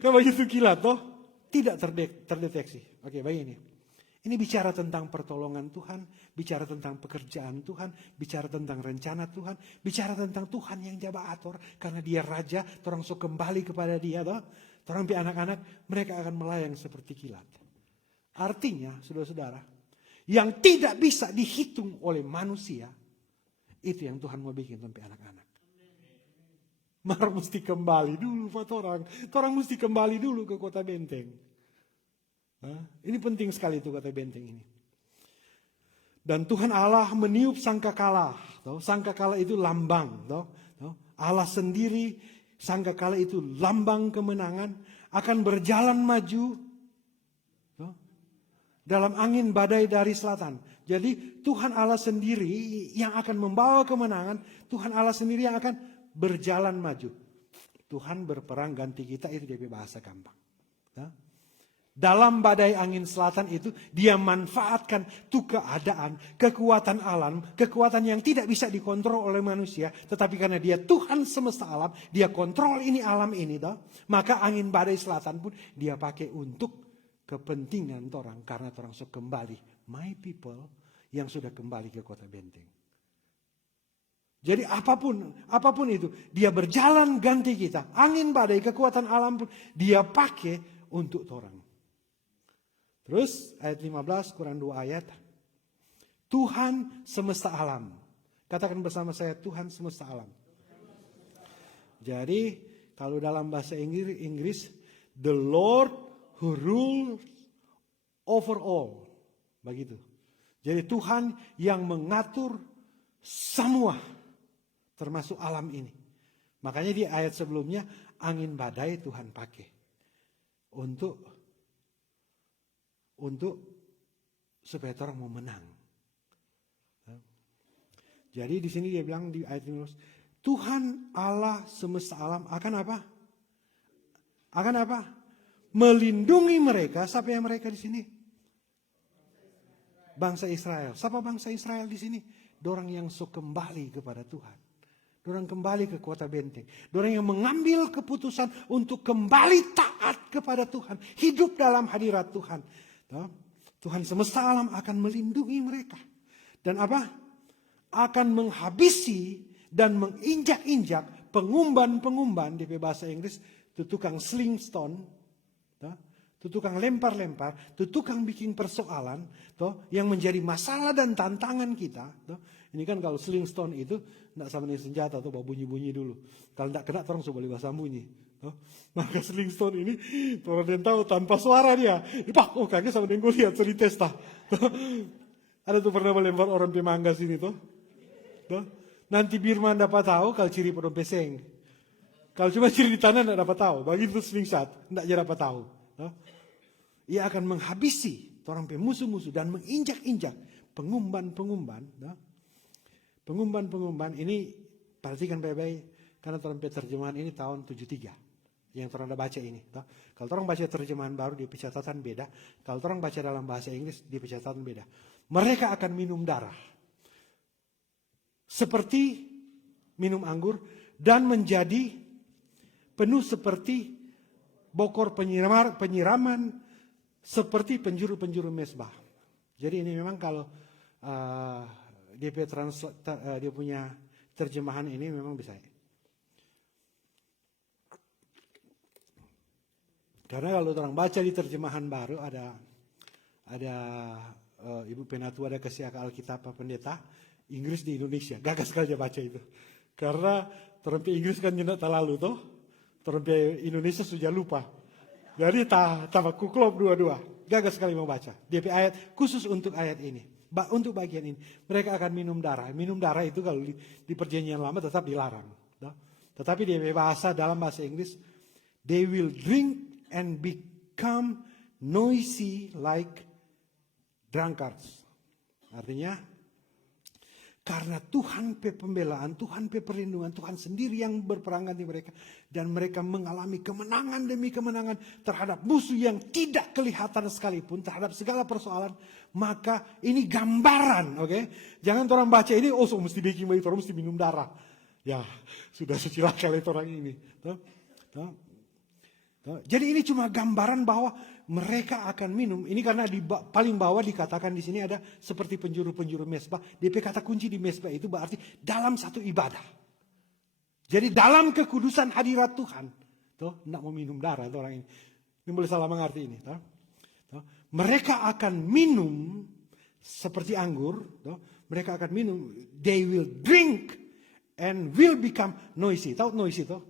Kalau begitu kilat toh tidak terdeteksi. Oke, baik ini. Ini bicara tentang pertolongan Tuhan, bicara tentang pekerjaan Tuhan, bicara tentang rencana Tuhan, bicara tentang Tuhan yang jaga atur karena dia raja, orang so kembali kepada dia toh. Orang anak-anak mereka akan melayang seperti kilat. Artinya, saudara-saudara, yang tidak bisa dihitung oleh manusia, itu yang Tuhan mau bikin sampai anak-anak. Mari mesti kembali dulu buat orang. Orang mesti kembali dulu ke kota benteng. Ini penting sekali itu kota benteng ini. Dan Tuhan Allah meniup sangkakala. Sangkakala itu lambang. Allah sendiri, sangkakala itu lambang kemenangan. Akan berjalan maju dalam angin badai dari selatan. Jadi Tuhan Allah sendiri yang akan membawa kemenangan. Tuhan Allah sendiri yang akan berjalan maju. Tuhan berperang ganti kita, itu dia bahasa gampang. Dalam badai angin selatan itu dia manfaatkan tuh keadaan, kekuatan alam, kekuatan yang tidak bisa dikontrol oleh manusia. Tetapi karena dia Tuhan semesta alam, dia kontrol ini alam ini. Maka angin badai selatan pun dia pakai untuk kepentingan orang, karena orang sudah kembali, my people yang sudah kembali ke kota benteng. Jadi apapun itu, dia berjalan ganti kita. Angin badai, kekuatan alam pun dia pakai untuk orang. Terus ayat 15 kurang 2 ayat. Tuhan semesta alam. Katakan bersama saya, Tuhan semesta alam. Jadi Kalau dalam bahasa Inggris, the Lord who rules over all. Begitu. Jadi Tuhan yang mengatur semua, termasuk alam ini. Makanya di ayat sebelumnya, angin badai Tuhan pakai untuk supaya orang mau menang. Jadi di sini dia bilang di ayat 15, Tuhan Allah semesta alam akan apa? Akan apa? Melindungi mereka. Siapa yang mereka di sini? Bangsa Israel. Siapa bangsa Israel di sini? Dorang yang kembali kepada Tuhan. Dorang kembali ke kota benteng. Dorang yang mengambil keputusan untuk kembali taat kepada Tuhan. Hidup dalam hadirat Tuhan. Tuhan semesta alam akan melindungi mereka. Dan apa? Akan menghabisi dan menginjak-injak pengumban-pengumban di bahasa Inggris. Itu tukang sling stone. Itu tukang lempar-lempar. Itu tukang bikin persoalan. Yang menjadi masalah dan tantangan kita. Ini kan kalau sling stone itu tidak sama dengan senjata atau bawa bunyi-bunyi dulu. Kalau tidak kena orang sudah boleh bahasa bunyi. Maka sling stone ini orang yang tahu tanpa suara dia. Pak, kaget sama dengan gue lihat seri testa. Ada tuh pernah melempar orang pemangga sini tuh. Nanti Birman dapat tahu kalau ciri pada peseng. Kalau cuma ciri di tanah tidak dapat tahu. Begitu slingshot tidak dapat tahu. Ia akan menghabisi orang pemusuh-musuh dan menginjak-injak pengumban-pengumban. Pengumban-pengumban ini perhatikan baik-baik karena orang terjemahan ini tahun 73 yang orang dah baca ini. Kalau orang baca terjemahan baru di pencatatan beda. Kalau orang baca dalam bahasa Inggris di pencatatan beda. Mereka akan minum darah seperti minum anggur dan menjadi penuh seperti bokor penyiraman seperti penjuru-penjuru mesbah. Jadi ini memang kalau dia punya terjemahan ini memang bisa. Karena kalau orang baca di terjemahan baru ada Ibu Penatu ada kasih Alkitab Pendeta Inggris di Indonesia. Gagas sekali dia baca itu. Karena terempi Inggris kan tidak terlalu toh. Terempi Indonesia sudah lupa. Jadi tambah kuklop dua-dua. Gagas sekali mau baca. DP ayat khusus untuk ayat ini. Untuk bagian ini. Mereka akan minum darah. Minum darah itu kalau di perjanjian lama tetap dilarang. Tetapi di bahasa dalam bahasa Inggris. They will drink and become noisy like drunkards. Artinya, karena Tuhan pembelaan, Tuhan perlindungan, Tuhan sendiri yang berperangan di mereka. Dan mereka mengalami kemenangan demi kemenangan terhadap musuh yang tidak kelihatan sekalipun. Terhadap segala persoalan. Maka ini gambaran, oke? Jangan orang baca ini, so mesti bikin begitu, orang mesti minum darah. Ya, sudah secilaka itu orang ini. Jadi ini cuma gambaran bahwa mereka akan minum. Ini karena di paling bawah dikatakan di sini ada seperti penjuru-penjuru mesbah. DP kata kunci di mesbah itu berarti dalam satu ibadah. Jadi dalam kekudusan hadirat Tuhan. Tidak mau minum darah orang ini. Ini boleh salah mengerti ini. Mereka akan minum seperti anggur. Mereka akan minum. They will drink and will become noisy. Tahu noisy itu?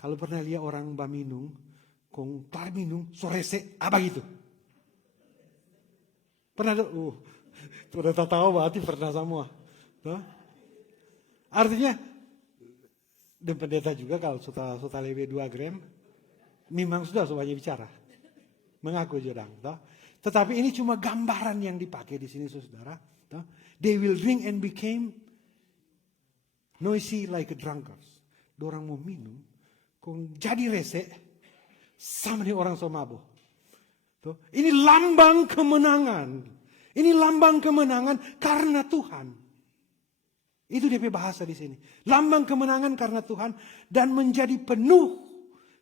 Kalau pernah lihat orang minum, kong tar minum, sorese, apa gitu? Pernah ada? Sudah tahu berarti pernah semua. Artinya, dan pendeta juga kalau sudah lebih 2 gram, memang sudah banyak bicara. Mengaku jodang. Tetapi ini cuma gambaran yang dipakai di sini saudara. They will drink and became noisy like a drunkard. Dorang mau minum. Kung jadi rese sama nih orang somabo. Ini lambang kemenangan. Ini lambang kemenangan karena Tuhan. Itu dia bahasa di sini. Lambang kemenangan karena Tuhan dan menjadi penuh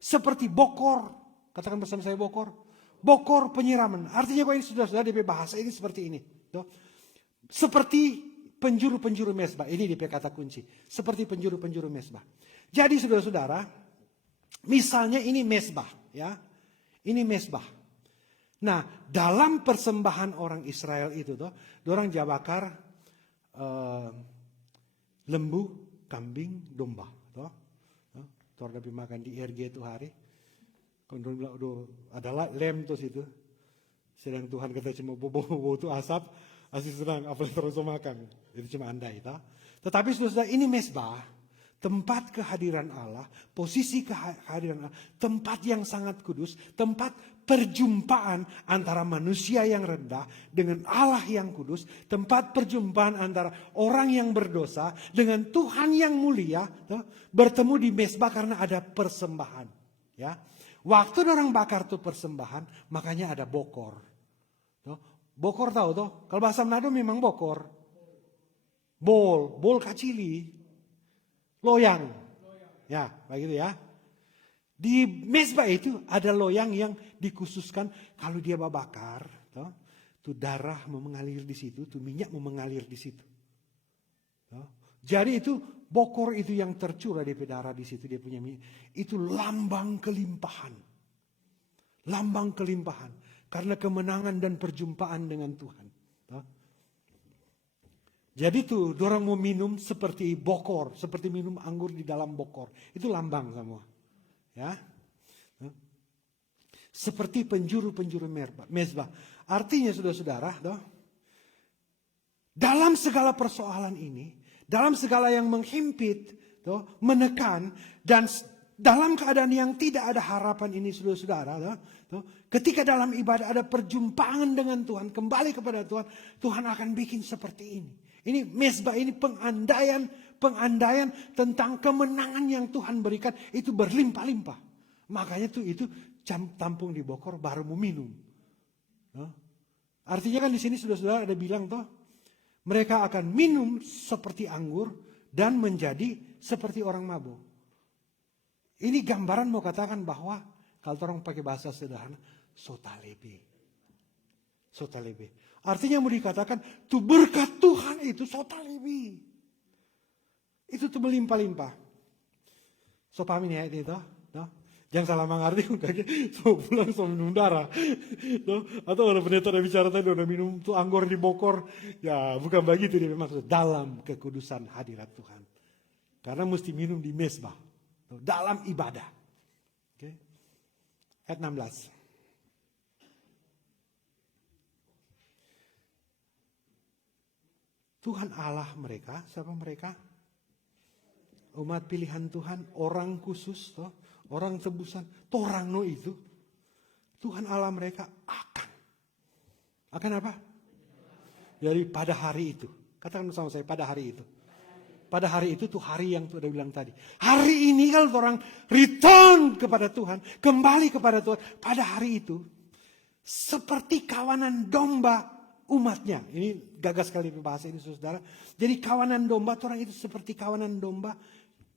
seperti bokor. Katakan bersama saya bokor. Bokor penyiraman. Artinya kok ini sudah dia bahasa ini seperti ini. Seperti penjuru-penjuru mesbah. Ini dia kata kunci. Seperti penjuru-penjuru mesbah. Jadi saudara-saudara. Misalnya ini mesbah, ya, ini mesbah. Nah, dalam persembahan orang Israel itu, orang bakar lembu, kambing, domba. Tuh ada makan di RG itu hari. Kalau bilang, aduh, ada lem tuh situ. Sedang Tuhan kata cuma bobo itu asap, asli senang, apalagi terus makan. Itu cuma andai, tak? Tetapi saudara, ini mesbah, tempat kehadiran Allah, posisi kehadiran Allah, tempat yang sangat kudus, tempat perjumpaan antara manusia yang rendah dengan Allah yang kudus, tempat perjumpaan antara orang yang berdosa dengan Tuhan yang mulia, bertemu di mesbah karena ada persembahan. Ya, waktu orang bakar tuh persembahan, makanya ada bokor. Bokor tahu toh? Kalau bahasa Manado memang bokor. Bol kacili, loyang. Ya, begitu ya. Di mesbah itu ada loyang yang dikhususkan kalau dia bakar, tuh darah mau mengalir di situ, tuh minyak mau mengalir di situ. Jadi itu bokor itu yang tercurah dari darah di situ dia punya minyak. Itu lambang kelimpahan. Lambang kelimpahan karena kemenangan dan perjumpaan dengan Tuhan. Jadi tuh dorang mau minum seperti bokor, seperti minum anggur di dalam bokor. Itu lambang semua. Ya. Seperti penjuru-penjuru mesbah. Artinya saudara-saudara, dalam segala persoalan ini, dalam segala yang menghimpit, menekan, dan dalam keadaan yang tidak ada harapan ini saudara-saudara, ketika dalam ibadah ada perjumpaan dengan Tuhan, kembali kepada Tuhan, Tuhan akan bikin seperti ini. Ini mesbah, ini pengandaian tentang kemenangan yang Tuhan berikan itu berlimpah-limpah. Makanya tuh itu tampung di bokor baru mau minum. Artinya kan di sini saudara-saudara ada bilang toh, mereka akan minum seperti anggur dan menjadi seperti orang mabuk. Ini gambaran mau katakan bahwa kalau orang pakai bahasa sederhana, sotalebe. Sotalebe. Artinya mau dikatakan tuh berkat Tuhan itu sotalebe. Itu tuh melimpah-limpah. So paham ini ayat itu? Jangan salah mengerti, so pulang so minum darah. Atau ada pendeta yang bicara tadi udah minum tuh anggur di bokor. Ya bukan begitu dia maksud. Dalam kekudusan hadirat Tuhan. Karena mesti minum di mesbah. Dalam ibadah. Okay. Ayat 16. Tuhan Allah mereka, siapa mereka? Umat pilihan Tuhan, orang khusus, orang tebusan, torang no itu. Tuhan Allah mereka akan apa? Jadi pada hari itu, katakan bersama saya, pada hari itu. Pada hari itu tuh hari yang tuh udah bilang tadi. Hari ini kalau orang return kepada Tuhan, kembali kepada Tuhan, pada hari itu seperti kawanan domba umatnya. Ini gagas sekali bahasa ini saudara. Jadi kawanan domba, orang itu seperti kawanan domba.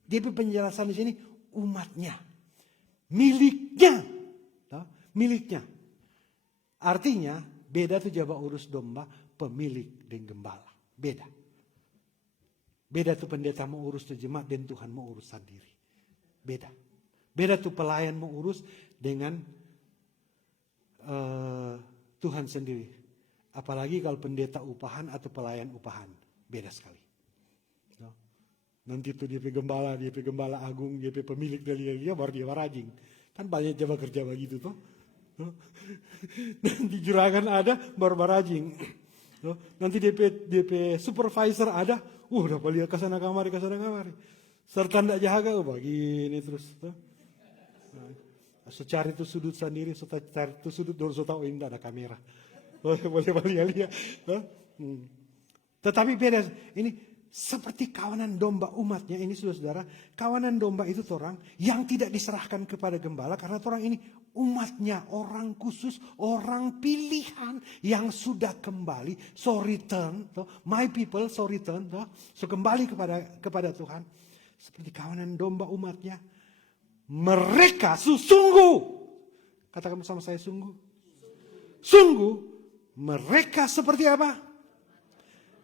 Dia penjelasan di sini umatnya, miliknya, miliknya. Artinya beda tuh jawa urus domba, pemilik dan gembala. Beda. Beda tuh pendeta mau urus tuh jemaat dan Tuhan mau urus sendiri. Beda. Beda tuh pelayan mau urus dengan Tuhan sendiri. Apalagi kalau pendeta upahan atau pelayan upahan. Beda sekali. Nanti tuh dia gembala agung, dia pemilik dari dia baru dia warajing. Kan banyak jamaah kerja begitu tuh. Nanti juragan ada baru warajing. Nanti DP supervisor ada, dapat lihat kesana kamari. Serta ndak jaga, begini terus. Secari itu sudut sendiri, cari itu sudut dorong so tahu indah ada kamera. Boleh lihat. Tetapi beda ini. Seperti kawanan domba umatnya ini saudara-saudara. Kawanan domba itu orang yang tidak diserahkan kepada gembala. Karena orang ini umatnya, orang khusus, orang pilihan yang sudah kembali. So return, my people so return. So kembali kepada Tuhan. Seperti kawanan domba umatnya. Mereka sungguh. Katakan bersama saya sungguh. Sungguh mereka seperti apa?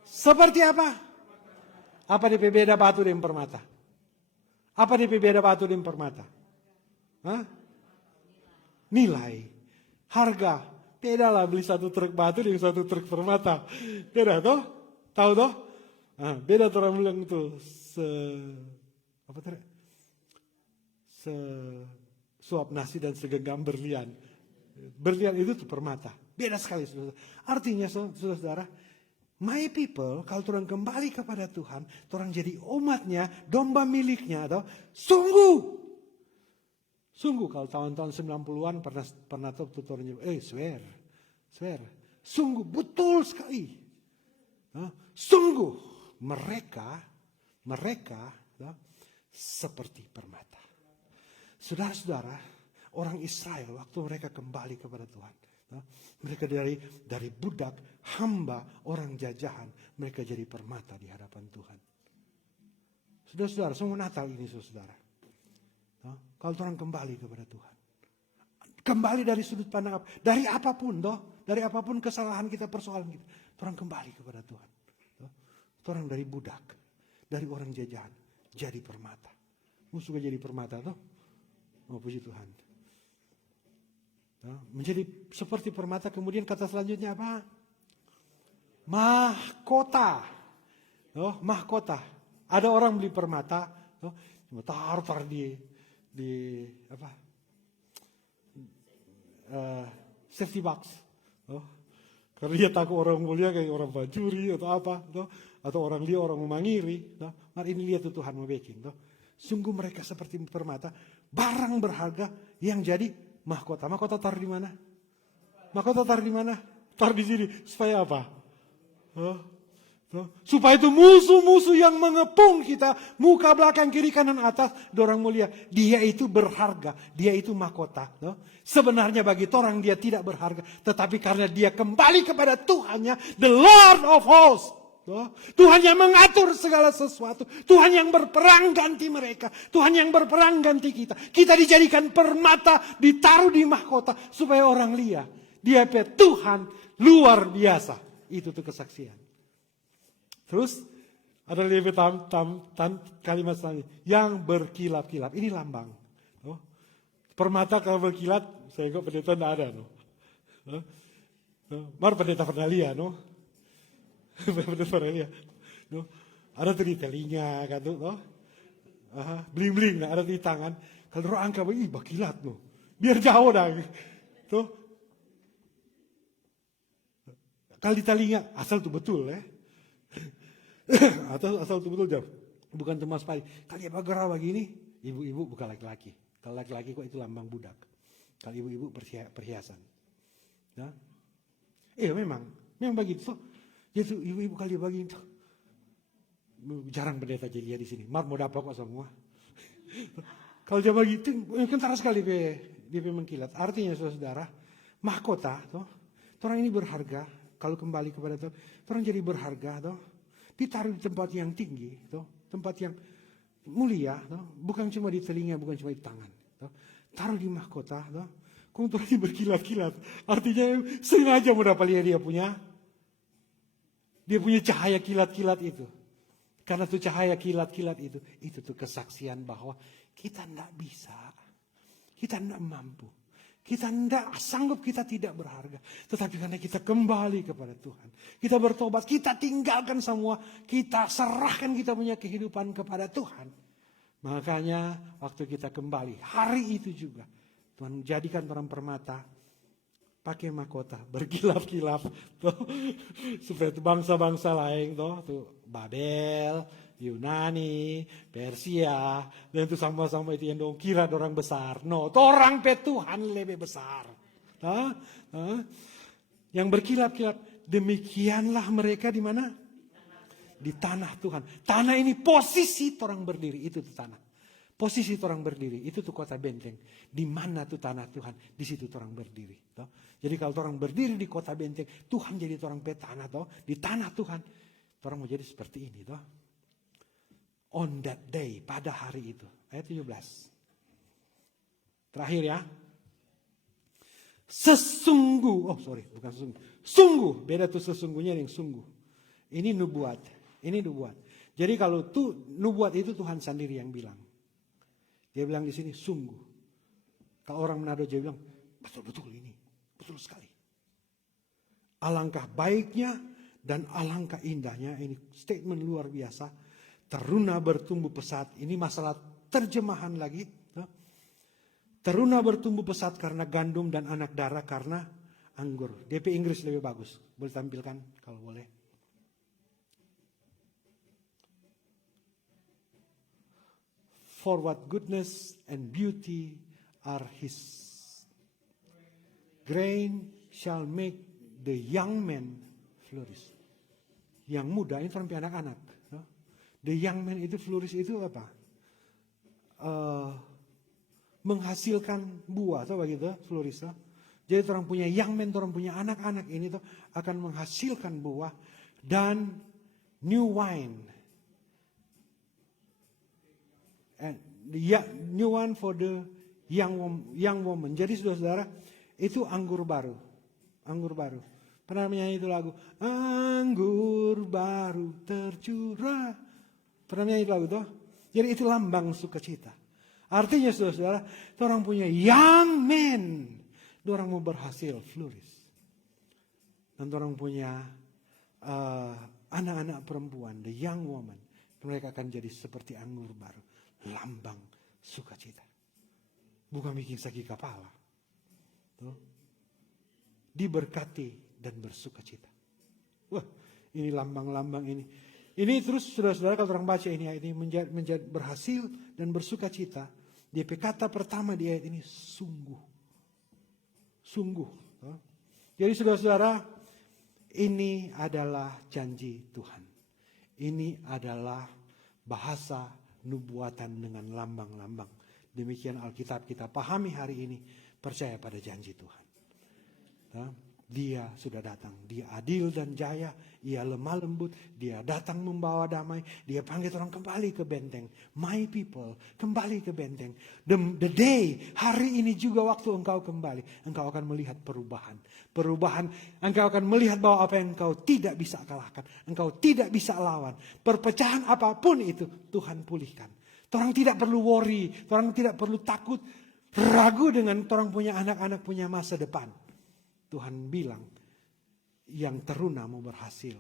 Seperti apa? Apa DP beda batu dan permata? Apa DP beda batu dan permata? Hah? Nilai, harga. Beda lah beli satu truk batu dengan satu truk permata. Beda toh? Tahu toh? Beda orang bilang itu sesuap nasi dan segenggam berlian. Berlian itu tuh permata. Beda sekali, saudara. Artinya, saudara, my people, kalau orang kembali kepada Tuhan, orang jadi umatnya, domba miliknya, atau sungguh. Kalau tahun-tahun 90-an pernah tutorialnya, swear. Sungguh, betul sekali. Sungguh, mereka seperti permata. Saudara-saudara, orang Israel waktu mereka kembali kepada Tuhan, mereka dari budak, hamba, orang jajahan, mereka jadi permata di hadapan Tuhan. Saudara-saudara, semua Natal ini saudara. Kalau orang kembali kepada Tuhan, kembali dari sudut pandang dari apapun, dari apapun kesalahan kita, persoalan kita, orang kembali kepada Tuhan. Orang dari budak, dari orang jajahan, jadi permata. Suka jadi permata toh? Oh, puji Tuhan. Menjadi seperti permata, kemudian kata selanjutnya apa? Mahkota. Mahkota. Ada orang beli permata, taruh di apa? Safety box. Karena dia takut orang mulia kayak orang bajuri atau apa, atau orang lihat orang memangiri. Mari ini lihat Tuhan mau bikin. Sungguh mereka seperti permata, barang berharga yang jadi mahkota. Mahkota taruh di mana? Mahkota taruh di mana? Taruh di sini. Supaya apa? Supaya itu musuh-musuh yang mengepung kita, muka belakang kiri kanan atas, dorang mulia. Dia itu berharga, dia itu mahkota. Sebenarnya bagi orang dia tidak berharga, tetapi karena dia kembali kepada Tuhannya, the Lord of Hosts. Tuhan yang mengatur segala sesuatu, Tuhan yang berperang ganti mereka, Tuhan yang berperang ganti kita. Kita dijadikan permata, ditaruh di mahkota supaya orang lihat. Dia Tuhan luar biasa. Itu tuh kesaksian. Terus ada lebih kalimat selanjutnya yang berkilat-kilat. Ini lambang. Permata kalau berkilat, saya kok pendeta tidak ada. Mar pendeta pernah lihat. Pendeta pernah lihat. Ada tuh di telinga, kan tuh. Bling-bling, ada di tangan. Kalau roh angka, berkilat. Biar jauh dah. Kalau di telinga, asal tuh betul ya. Asal betul jawab. Bukan cuma sekali. Kalau dia bergerak begini, ibu-ibu bukan laki-laki. Kalau laki-laki kok itu lambang budak. Kalau ibu-ibu perhiasan. Ya? Memang begitu. Jadi ibu-ibu kalau dia begini, jarang pendeta jadi di sini. Mar mau dapat kok semua. Kalau dia begitu, kentara sekali dia mengkilat. Artinya saudara, mahkota, orang ini berharga. Kalau kembali kepada Tuhan, orang jadi berharga, ditaruh di tempat yang tinggi, tempat yang mulia, bukan cuma di telinga, bukan cuma di tangan, taruh di mahkota, kemudian dia berkilat-kilat. Artinya sengaja mau dapat lihat dia punya cahaya kilat-kilat itu. Karena tuh cahaya kilat-kilat itu tuh kesaksian bahwa kita tidak bisa, kita tidak mampu. Kita tidak sanggup, kita tidak berharga. Tetapi karena kita kembali kepada Tuhan. Kita bertobat, kita tinggalkan semua. Kita serahkan kita punya kehidupan kepada Tuhan. Makanya waktu kita kembali, hari itu juga. Tuhan jadikan orang permata. Pakai mahkota, berkilap-kilap. Supaya bangsa-bangsa lain. Tuh Babel, Yunani, Persia, dan itu sama-sama itu yang dong kira orang besar. No, orang Tuhan lebih besar. Yang berkilat-kilat, demikianlah mereka di mana? Di tanah Tuhan. Tanah ini posisi orang berdiri, itu tuh tanah. Posisi orang berdiri, itu tuh kota benteng. Di mana tuh tanah Tuhan? Di situ orang berdiri. Jadi kalau orang berdiri di kota benteng, Tuhan jadi orang tanah, di tanah Tuhan. Orang mau jadi seperti ini, On that day, pada hari itu. Ayat 17. Terakhir ya. Bukan sesungguh. Sungguh, beda tuh sesungguhnya yang sungguh. Ini nubuat. Jadi kalau nubuat itu Tuhan sendiri yang bilang. Dia bilang di sini sungguh. Kalau orang Manado dia bilang, betul-betul ini. Betul sekali. Alangkah baiknya dan alangkah indahnya, ini statement luar biasa. Teruna bertumbuh pesat. Ini masalah terjemahan lagi. Teruna bertumbuh pesat karena gandum dan anak darah karena anggur. DP Inggris lebih bagus. Boleh tampilkan kalau boleh. For what goodness and beauty are his. Grain shall make the young man flourish. Yang muda ini sampai anak-anak. The young man itu flourish itu apa? Menghasilkan buah, atau begitu, flourish. Jadi orang punya young man, orang punya anak-anak ini tuh akan menghasilkan buah dan new wine. And new one for the young woman. Jadi saudara-saudara, itu anggur baru. Anggur baru. Pernah menyanyi itu lagu, anggur baru tercurah. Pernah menyanyi itu lagu itu? Jadi itu lambang sukacita. Artinya saudara-saudara, orang punya young men. Orang mau berhasil flourish. Dan orang punya anak-anak perempuan, the young woman. Mereka akan jadi seperti anggur baru. Lambang sukacita. Bukan bikin sakit kepala. Tuh. Diberkati dan bersukacita. Wah, ini lambang-lambang ini. Ini terus saudara-saudara kalau orang baca ini ayat ini menjadi berhasil dan bersukacita. DP kata pertama di ayat ini sungguh. Sungguh. Jadi saudara-saudara, ini adalah janji Tuhan. Ini adalah bahasa nubuatan dengan lambang-lambang. Demikian Alkitab kita pahami hari ini. Percaya pada janji Tuhan. Dia sudah datang. Dia adil dan jaya. Ia lemah lembut. Dia datang membawa damai. Dia panggil orang kembali ke benteng. My people, kembali ke benteng. The day, hari ini juga waktu engkau kembali. Engkau akan melihat perubahan. Perubahan, engkau akan melihat bahwa apa yang engkau tidak bisa kalahkan. Engkau tidak bisa lawan. Perpecahan apapun itu, Tuhan pulihkan. Orang tidak perlu worry. Orang tidak perlu takut. Ragu dengan orang punya anak-anak punya masa depan. Tuhan bilang, yang teruna mau berhasil.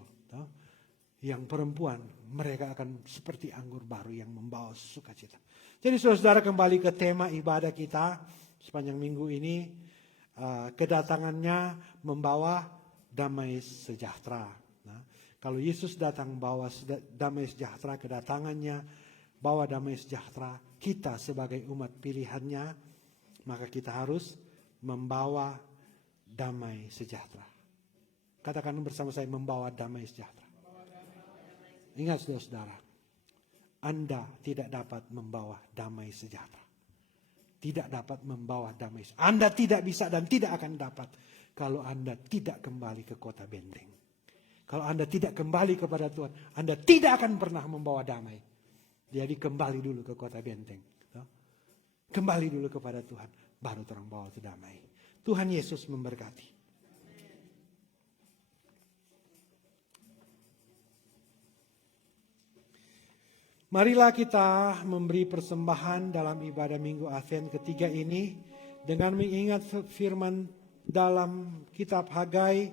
Yang perempuan, mereka akan seperti anggur baru yang membawa sukacita. Jadi saudara kembali ke tema ibadah kita sepanjang minggu ini. Kedatangannya membawa damai sejahtera. Kalau Yesus datang bawa damai sejahtera, kedatangannya bawa damai sejahtera. Kita sebagai umat pilihannya, maka kita harus membawa damai sejahtera. Katakan bersama saya, membawa damai sejahtera. Ingat saudara-saudara, Anda tidak dapat membawa damai sejahtera. Tidak dapat membawa damai sejahtera. Anda tidak bisa dan tidak akan dapat kalau Anda tidak kembali ke kota benteng. Kalau Anda tidak kembali kepada Tuhan, Anda tidak akan pernah membawa damai. Jadi kembali dulu ke kota benteng. Kembali dulu kepada Tuhan, baru orang bawa itu damai. Tuhan Yesus memberkati. Marilah kita memberi persembahan dalam ibadah Minggu Advent ketiga ini dengan mengingat firman dalam kitab Hagai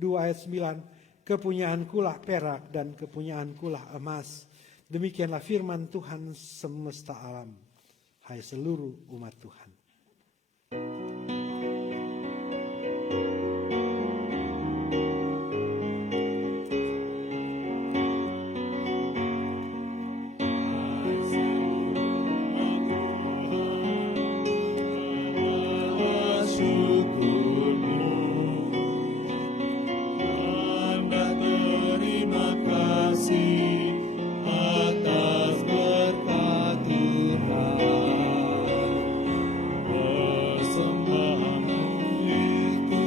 2 ayat 9, kepunyaankulah perak dan kepunyaankulah emas. Demikianlah firman Tuhan semesta alam. Hai seluruh umat Tuhan. Persembahan itu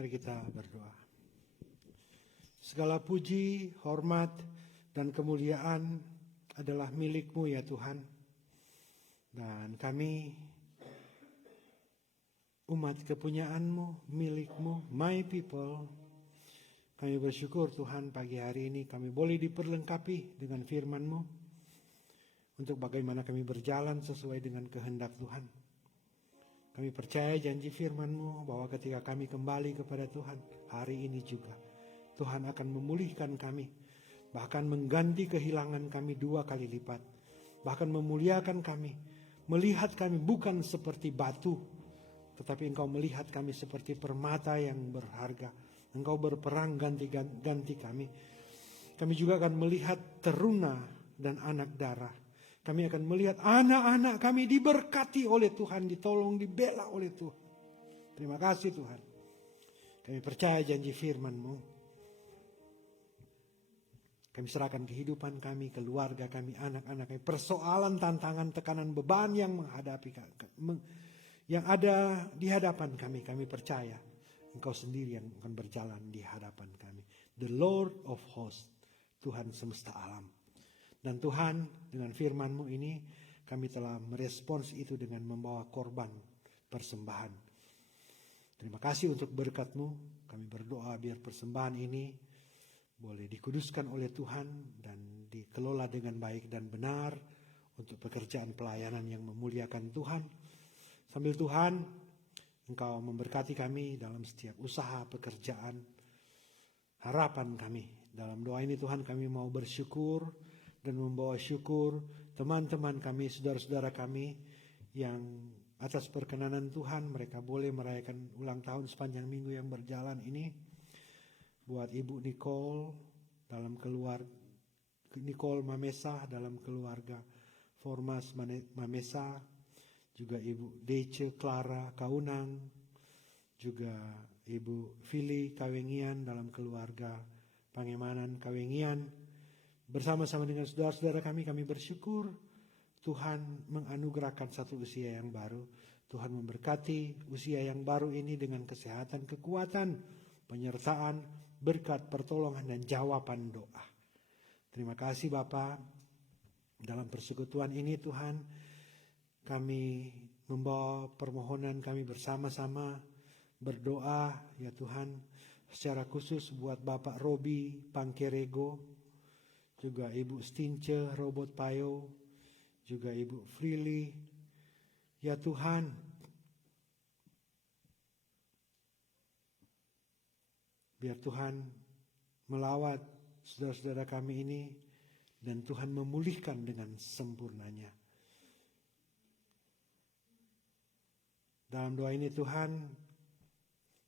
Mari kita berdoa. Segala puji, hormat, dan kemuliaan adalah milik-Mu ya Tuhan. Dan kami umat kepunyaan-Mu, milik-Mu, my people. Kami bersyukur Tuhan pagi hari ini kami boleh diperlengkapi dengan firman-Mu untuk bagaimana kami berjalan sesuai dengan kehendak Tuhan. Kami percaya janji firman-Mu bahwa ketika kami kembali kepada Tuhan hari ini juga, Tuhan akan memulihkan kami, bahkan mengganti kehilangan kami 2 kali lipat, bahkan memuliakan kami, melihat kami bukan seperti batu, tetapi Engkau melihat kami seperti permata yang berharga. Engkau berperang ganti kami. Kami juga akan melihat teruna dan anak darah. Kami akan melihat anak-anak kami diberkati oleh Tuhan, ditolong, dibela oleh Tuhan. Terima kasih Tuhan. Kami percaya janji firman-Mu. Kami serahkan kehidupan kami, keluarga kami, anak-anak kami, persoalan, tantangan, tekanan, beban yang yang ada di hadapan kami. Kami percaya Engkau sendiri yang akan berjalan di hadapan kami. The Lord of Hosts, Tuhan semesta alam. Dan Tuhan, dengan firman-Mu ini, kami telah merespons itu dengan membawa korban persembahan. Terima kasih untuk berkat-Mu. Kami berdoa biar persembahan ini boleh dikuduskan oleh Tuhan dan dikelola dengan baik dan benar untuk pekerjaan pelayanan yang memuliakan Tuhan. Sambil Tuhan, Engkau memberkati kami dalam setiap usaha, pekerjaan, harapan kami. Dalam doa ini Tuhan kami mau bersyukur dan membawa syukur teman-teman kami, saudara-saudara kami yang atas perkenanan Tuhan mereka boleh merayakan ulang tahun sepanjang minggu yang berjalan ini. Buat Ibu Nicole dalam Nicole Mamesa dalam keluarga Formas Mamesa, juga Ibu Dece Clara Kaunang, juga Ibu Fili Kawengian dalam keluarga Pangemanan Kawengian. Bersama-sama dengan saudara-saudara kami bersyukur Tuhan menganugerahkan satu usia yang baru. Tuhan memberkati usia yang baru ini dengan kesehatan, kekuatan, penyertaan, berkat, pertolongan, dan jawaban doa. Terima kasih Bapa. Dalam persekutuan ini Tuhan, kami membawa permohonan kami bersama-sama berdoa ya Tuhan, secara khusus buat Bapak Robi Pangkerego, juga Ibu Stince Robot Payo, juga Ibu Frili. Ya Tuhan, biar Tuhan melawat saudara-saudara kami ini dan Tuhan memulihkan dengan sempurnanya. Dalam doa ini Tuhan,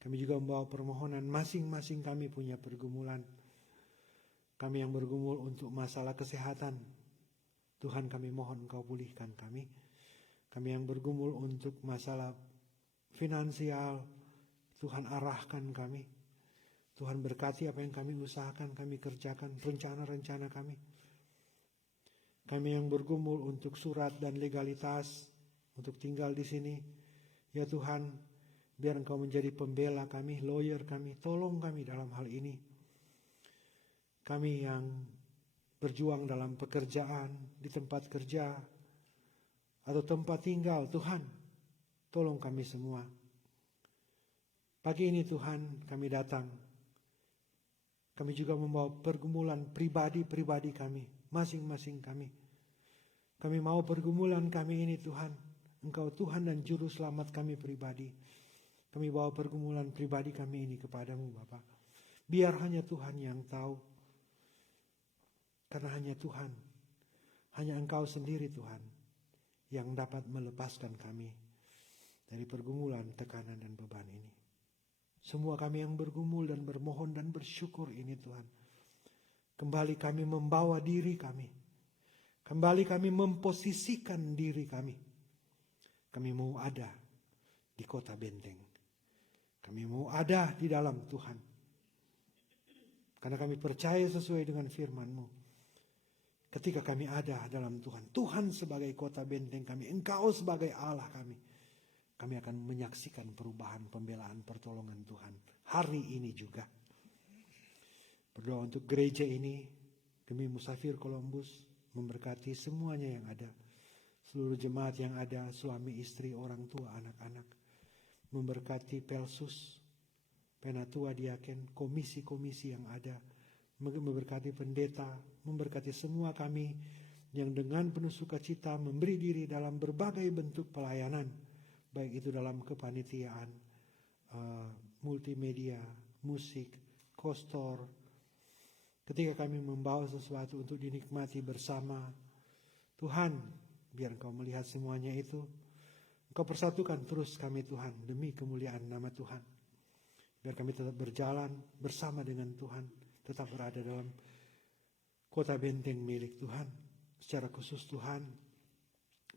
kami juga membawa permohonan masing-masing kami punya pergumulan. Kami yang bergumul untuk masalah kesehatan, Tuhan kami mohon Engkau pulihkan kami. Kami yang bergumul untuk masalah finansial, Tuhan arahkan kami. Tuhan berkati apa yang kami usahakan, kami kerjakan, rencana-rencana kami. Kami yang bergumul untuk surat dan legalitas, untuk tinggal di sini. Ya Tuhan, biar Engkau menjadi pembela kami, lawyer kami, tolong kami dalam hal ini. Kami yang berjuang dalam pekerjaan, di tempat kerja, atau tempat tinggal, Tuhan, tolong kami semua. Pagi ini Tuhan, kami datang. Kami juga membawa pergumulan pribadi-pribadi kami, masing-masing kami. Kami mau pergumulan kami ini Tuhan, Engkau Tuhan dan Juru Selamat kami pribadi. Kami bawa pergumulan pribadi kami ini kepadamu Bapa. Biar hanya Tuhan yang tahu. Karena hanya Tuhan, hanya Engkau sendiri Tuhan, yang dapat melepaskan kami dari pergumulan, tekanan, dan beban ini. Semua kami yang bergumul dan bermohon dan bersyukur ini Tuhan. Kembali kami membawa diri kami. Kembali kami memposisikan diri kami. Kami mau ada di kota benteng. Kami mau ada di dalam Tuhan. Karena kami percaya sesuai dengan firman-Mu. Ketika kami ada dalam Tuhan, Tuhan sebagai kota benteng kami, Engkau sebagai Allah kami. kami akan menyaksikan perubahan, pembelaan, pertolongan Tuhan hari ini juga. Berdoa untuk gereja ini demi Musafir Columbus, memberkati semuanya yang ada, seluruh jemaat yang ada, suami, istri, orang tua, anak-anak, memberkati Pelsus, Penatua Diaken, komisi-komisi yang ada, memberkati pendeta, memberkati semua kami yang dengan penuh sukacita memberi diri dalam berbagai bentuk pelayanan, baik itu dalam kepanitiaan, multimedia, musik, kostor. Ketika kami membawa sesuatu untuk dinikmati bersama, Tuhan, biar Engkau melihat semuanya itu, Engkau persatukan terus kami Tuhan, demi kemuliaan nama Tuhan. Biar kami tetap berjalan bersama dengan Tuhan, tetap berada dalam kota benteng milik Tuhan. Secara khusus Tuhan,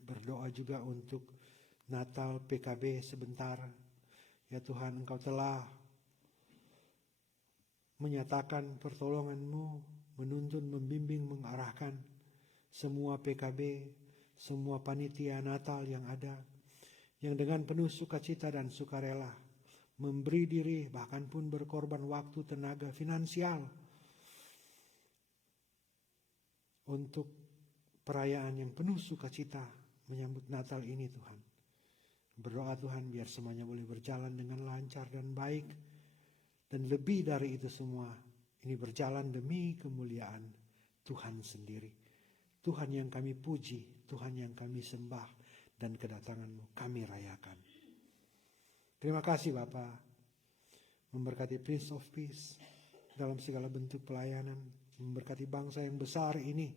berdoa juga untuk Natal PKB sebentar. Ya Tuhan, Engkau telah menyatakan pertolongan-Mu, menuntun, membimbing, mengarahkan semua PKB, semua panitia Natal yang ada, yang dengan penuh sukacita dan sukarela memberi diri, bahkan pun berkorban waktu, tenaga, finansial untuk perayaan yang penuh sukacita menyambut Natal ini Tuhan. Berdoa Tuhan biar semuanya boleh berjalan dengan lancar dan baik, dan lebih dari itu semua ini berjalan demi kemuliaan Tuhan sendiri. Tuhan yang kami puji, Tuhan yang kami sembah, dan kedatangan-Mu kami rayakan. Terima kasih Bapa, memberkati Prince of Peace dalam segala bentuk pelayanan, memberkati bangsa yang besar ini,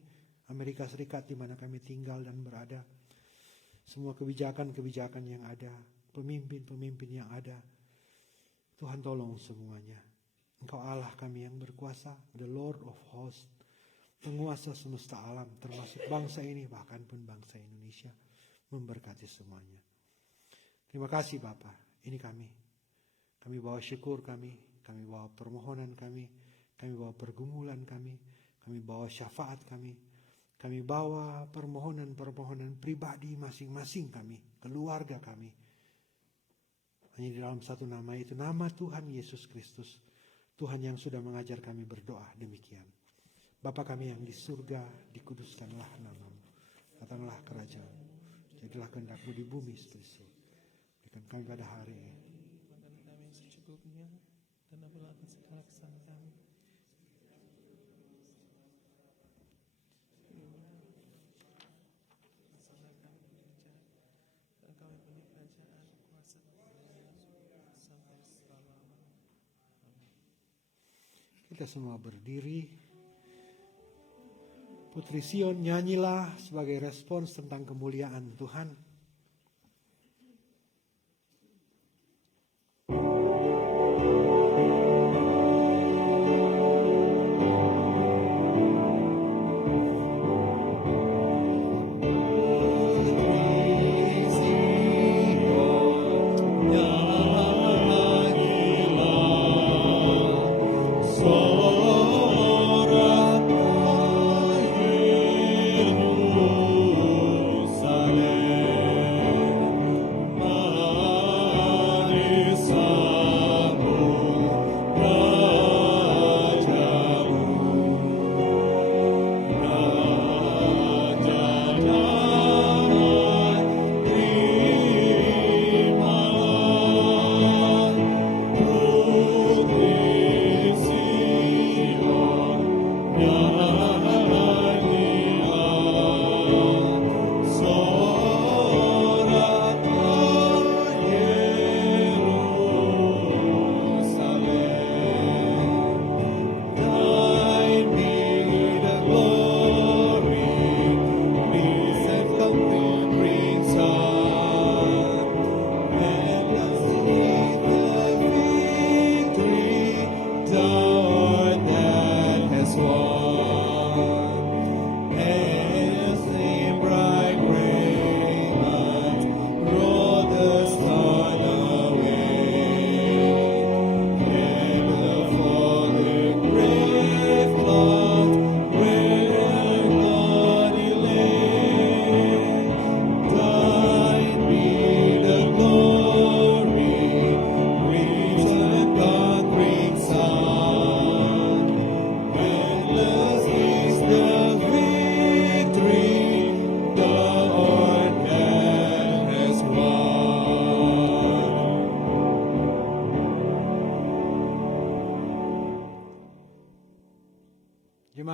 Amerika Serikat di mana kami tinggal dan berada. Semua kebijakan-kebijakan yang ada, pemimpin-pemimpin yang ada, Tuhan tolong semuanya. Engkau Allah kami yang berkuasa, the Lord of Hosts, penguasa semesta alam, termasuk bangsa ini, bahkan pun bangsa Indonesia, memberkati semuanya. Terima kasih Bapa. Ini kami bawa syukur kami bawa permohonan kami bawa pergumulan kami bawa syafaat kami bawa permohonan pribadi masing-masing kami, keluarga kami. Hanya di dalam satu nama itu, nama Tuhan Yesus Kristus, Tuhan yang sudah mengajar kami berdoa demikian. Bapa kami yang di surga, dikuduskanlah nama-Mu, datanglah kerajaan-Mu, jadilah kehendak-Mu di bumi seperti berikan kami pada hari ini. Makanan kami yang secukupnya, dan ampunilah segala kesalahan kami. Masalah kami kerajaan, dan kami punya kerajaan, kuasa, sampai selama-lamanya. Kita semua berdiri. Putri Sion, nyanyilah sebagai respons tentang kemuliaan Tuhan. Jerusalem.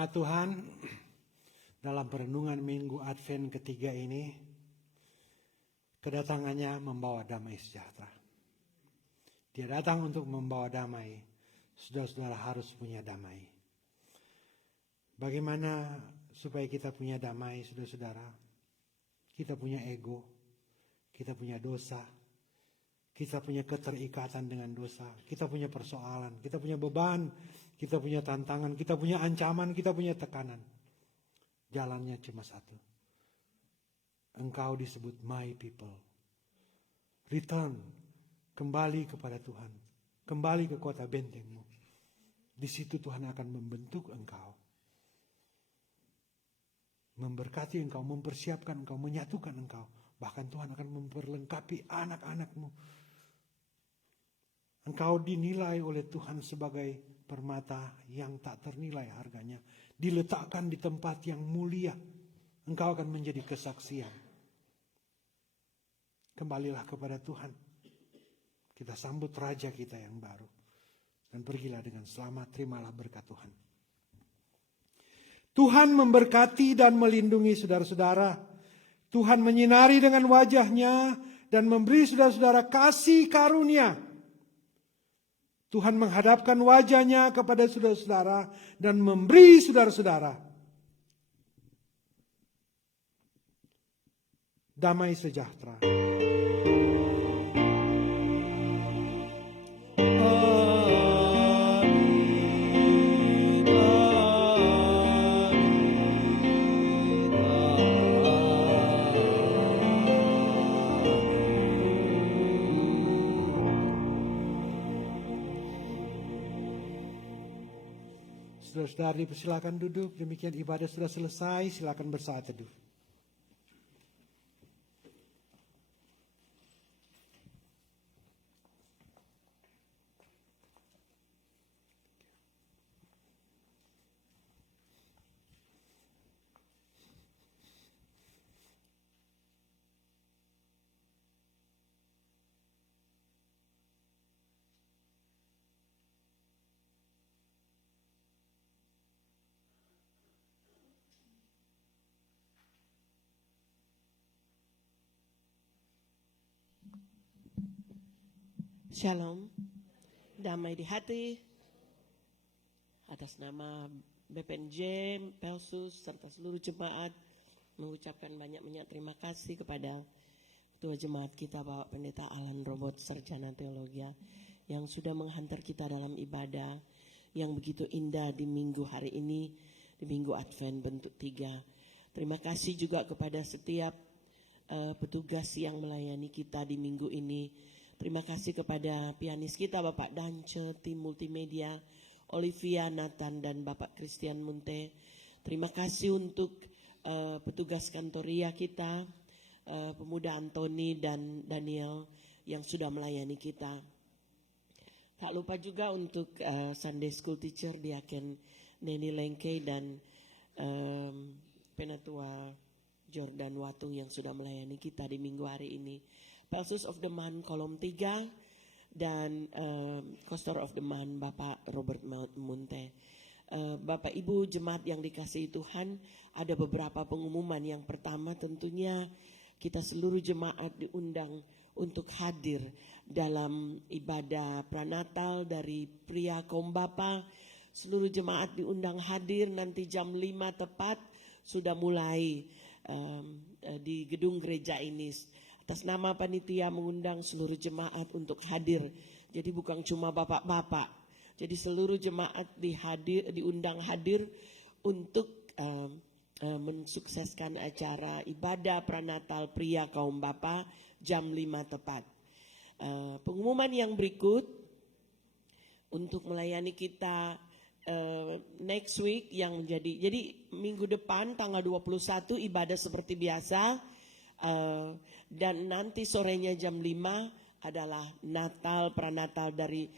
Jemaat Tuhan, dalam perenungan Minggu Advent ketiga ini, kedatangannya membawa damai sejahtera. Dia datang untuk membawa damai. Saudara-saudara harus punya damai. Bagaimana supaya kita punya damai, saudara-saudara? Kita punya ego, kita punya dosa, kita punya keterikatan dengan dosa, kita punya persoalan, kita punya beban, kita punya tantangan, kita punya ancaman, kita punya tekanan. Jalannya cuma satu. Engkau disebut my people. Return, kembali kepada Tuhan. Kembali ke kota bentengmu. Di situ Tuhan akan membentuk engkau. Memberkati engkau, mempersiapkan engkau, menyatukan engkau. Bahkan Tuhan akan memperlengkapi anak-anakmu. Engkau dinilai oleh Tuhan sebagai permata yang tak ternilai harganya. Diletakkan di tempat yang mulia. Engkau akan menjadi kesaksian. Kembalilah kepada Tuhan. Kita sambut Raja kita yang baru. Dan pergilah dengan selamat, terimalah berkat Tuhan. Tuhan memberkati dan melindungi saudara-saudara. Tuhan menyinari dengan wajahnya dan memberi saudara-saudara kasih karunia. Tuhan menghadapkan wajahnya kepada saudara-saudara dan memberi saudara-saudara damai sejahtera. Saudara-saudari persilakan duduk. Demikian ibadah sudah selesai. Silakan bersaat teduh. Shalom, damai di hati, atas nama BPNJ, Pelsus, serta seluruh jemaat, mengucapkan banyak-banyak terima kasih kepada Ketua Jemaat kita, Bapak Pendeta Alan Robot, Sarjana Teologi, yang sudah menghantar kita dalam ibadah yang begitu indah di minggu hari ini, di minggu Advent bentuk 3. Terima kasih juga kepada setiap petugas yang melayani kita di minggu ini. Terima kasih kepada pianis kita Bapak Dance, tim multimedia, Olivia, Nathan, dan Bapak Christian Munte. Terima kasih untuk petugas kantoria kita, pemuda Anthony dan Daniel yang sudah melayani kita. Tak lupa juga untuk Sunday School Teacher, Diaken Neni Lengke, dan Penatua Jordan Watung yang sudah melayani kita di minggu hari ini. Pelsus of the Month kolom 3 dan Pastor of the Month Bapak Robert Munte. Bapak Ibu jemaat yang dikasihi Tuhan, ada beberapa pengumuman. Yang pertama tentunya kita seluruh jemaat diundang untuk hadir dalam ibadah pranatal dari pria kaum bapa. Seluruh jemaat diundang hadir nanti jam 5 tepat sudah mulai di gedung gereja ini. Atas nama panitia mengundang seluruh jemaat untuk hadir. Jadi bukan cuma bapak-bapak. Jadi seluruh jemaat diundang hadir untuk mensukseskan acara ibadah pranatal pria kaum bapa jam 5 tepat. Pengumuman yang berikut untuk melayani kita next week yang jadi minggu depan tanggal 21 ibadah seperti biasa. Dan nanti sorenya jam 5 adalah Natal pranatal dari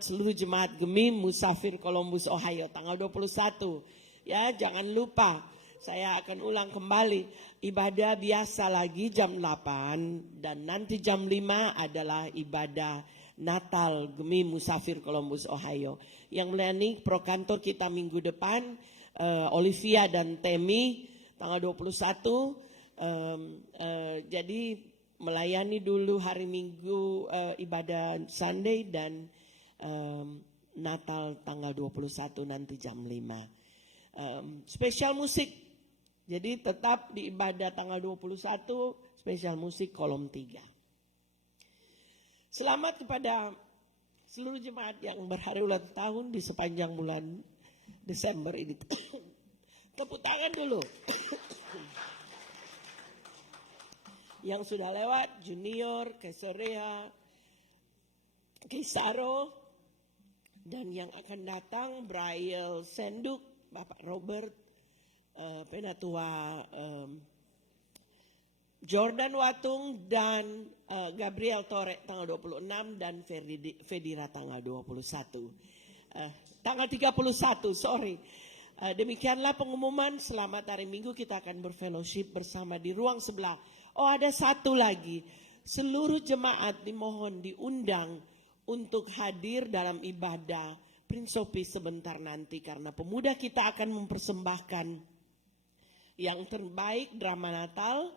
seluruh jemaat Gemim Musafir Columbus Ohio tanggal 21. Ya, jangan lupa, saya akan ulang kembali, ibadah biasa lagi jam 8 dan nanti jam 5 adalah ibadah Natal Gemi Musafir Columbus, Ohio. Yang melayani pro kantor kita minggu depan, Olivia dan Temi, tanggal 21. Jadi melayani dulu hari Minggu ibadah Sunday dan Natal tanggal 21 nanti jam 5. Spesial musik. Jadi tetap di ibadah tanggal 21, spesial musik kolom 3. Selamat kepada seluruh jemaat yang berhari ulang tahun di sepanjang bulan Desember ini. Tepuk tangan dulu. Yang sudah lewat, Junior, Kesorea, Kisaro, dan yang akan datang, Braille Senduk, Bapak Robert, Penatua Jordan Watung, dan Gabriel Tore tanggal 26, dan Fedira tanggal 21. Tanggal 31, sorry. Demikianlah pengumuman. Selamat hari Minggu, kita akan berfellowship bersama di ruang sebelah. Oh, ada satu lagi. Seluruh jemaat dimohon diundang untuk hadir dalam ibadah Prince of Peace sebentar nanti, karena pemuda kita akan mempersembahkan yang terbaik drama Natal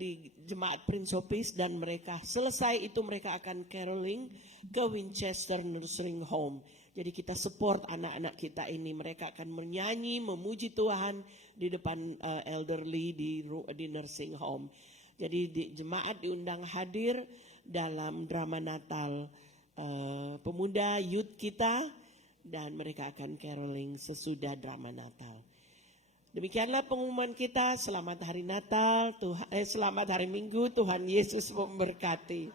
di jemaat Prince of Peace, dan mereka selesai itu mereka akan caroling ke Winchester Nursing Home. Jadi kita support anak-anak kita ini, mereka akan menyanyi memuji Tuhan di depan elderly di nursing home. Jadi jemaat diundang hadir dalam drama Natal pemuda youth kita, dan mereka akan caroling sesudah drama Natal. Demikianlah pengumuman kita. Selamat hari Natal, selamat hari Minggu. Tuhan Yesus memberkati.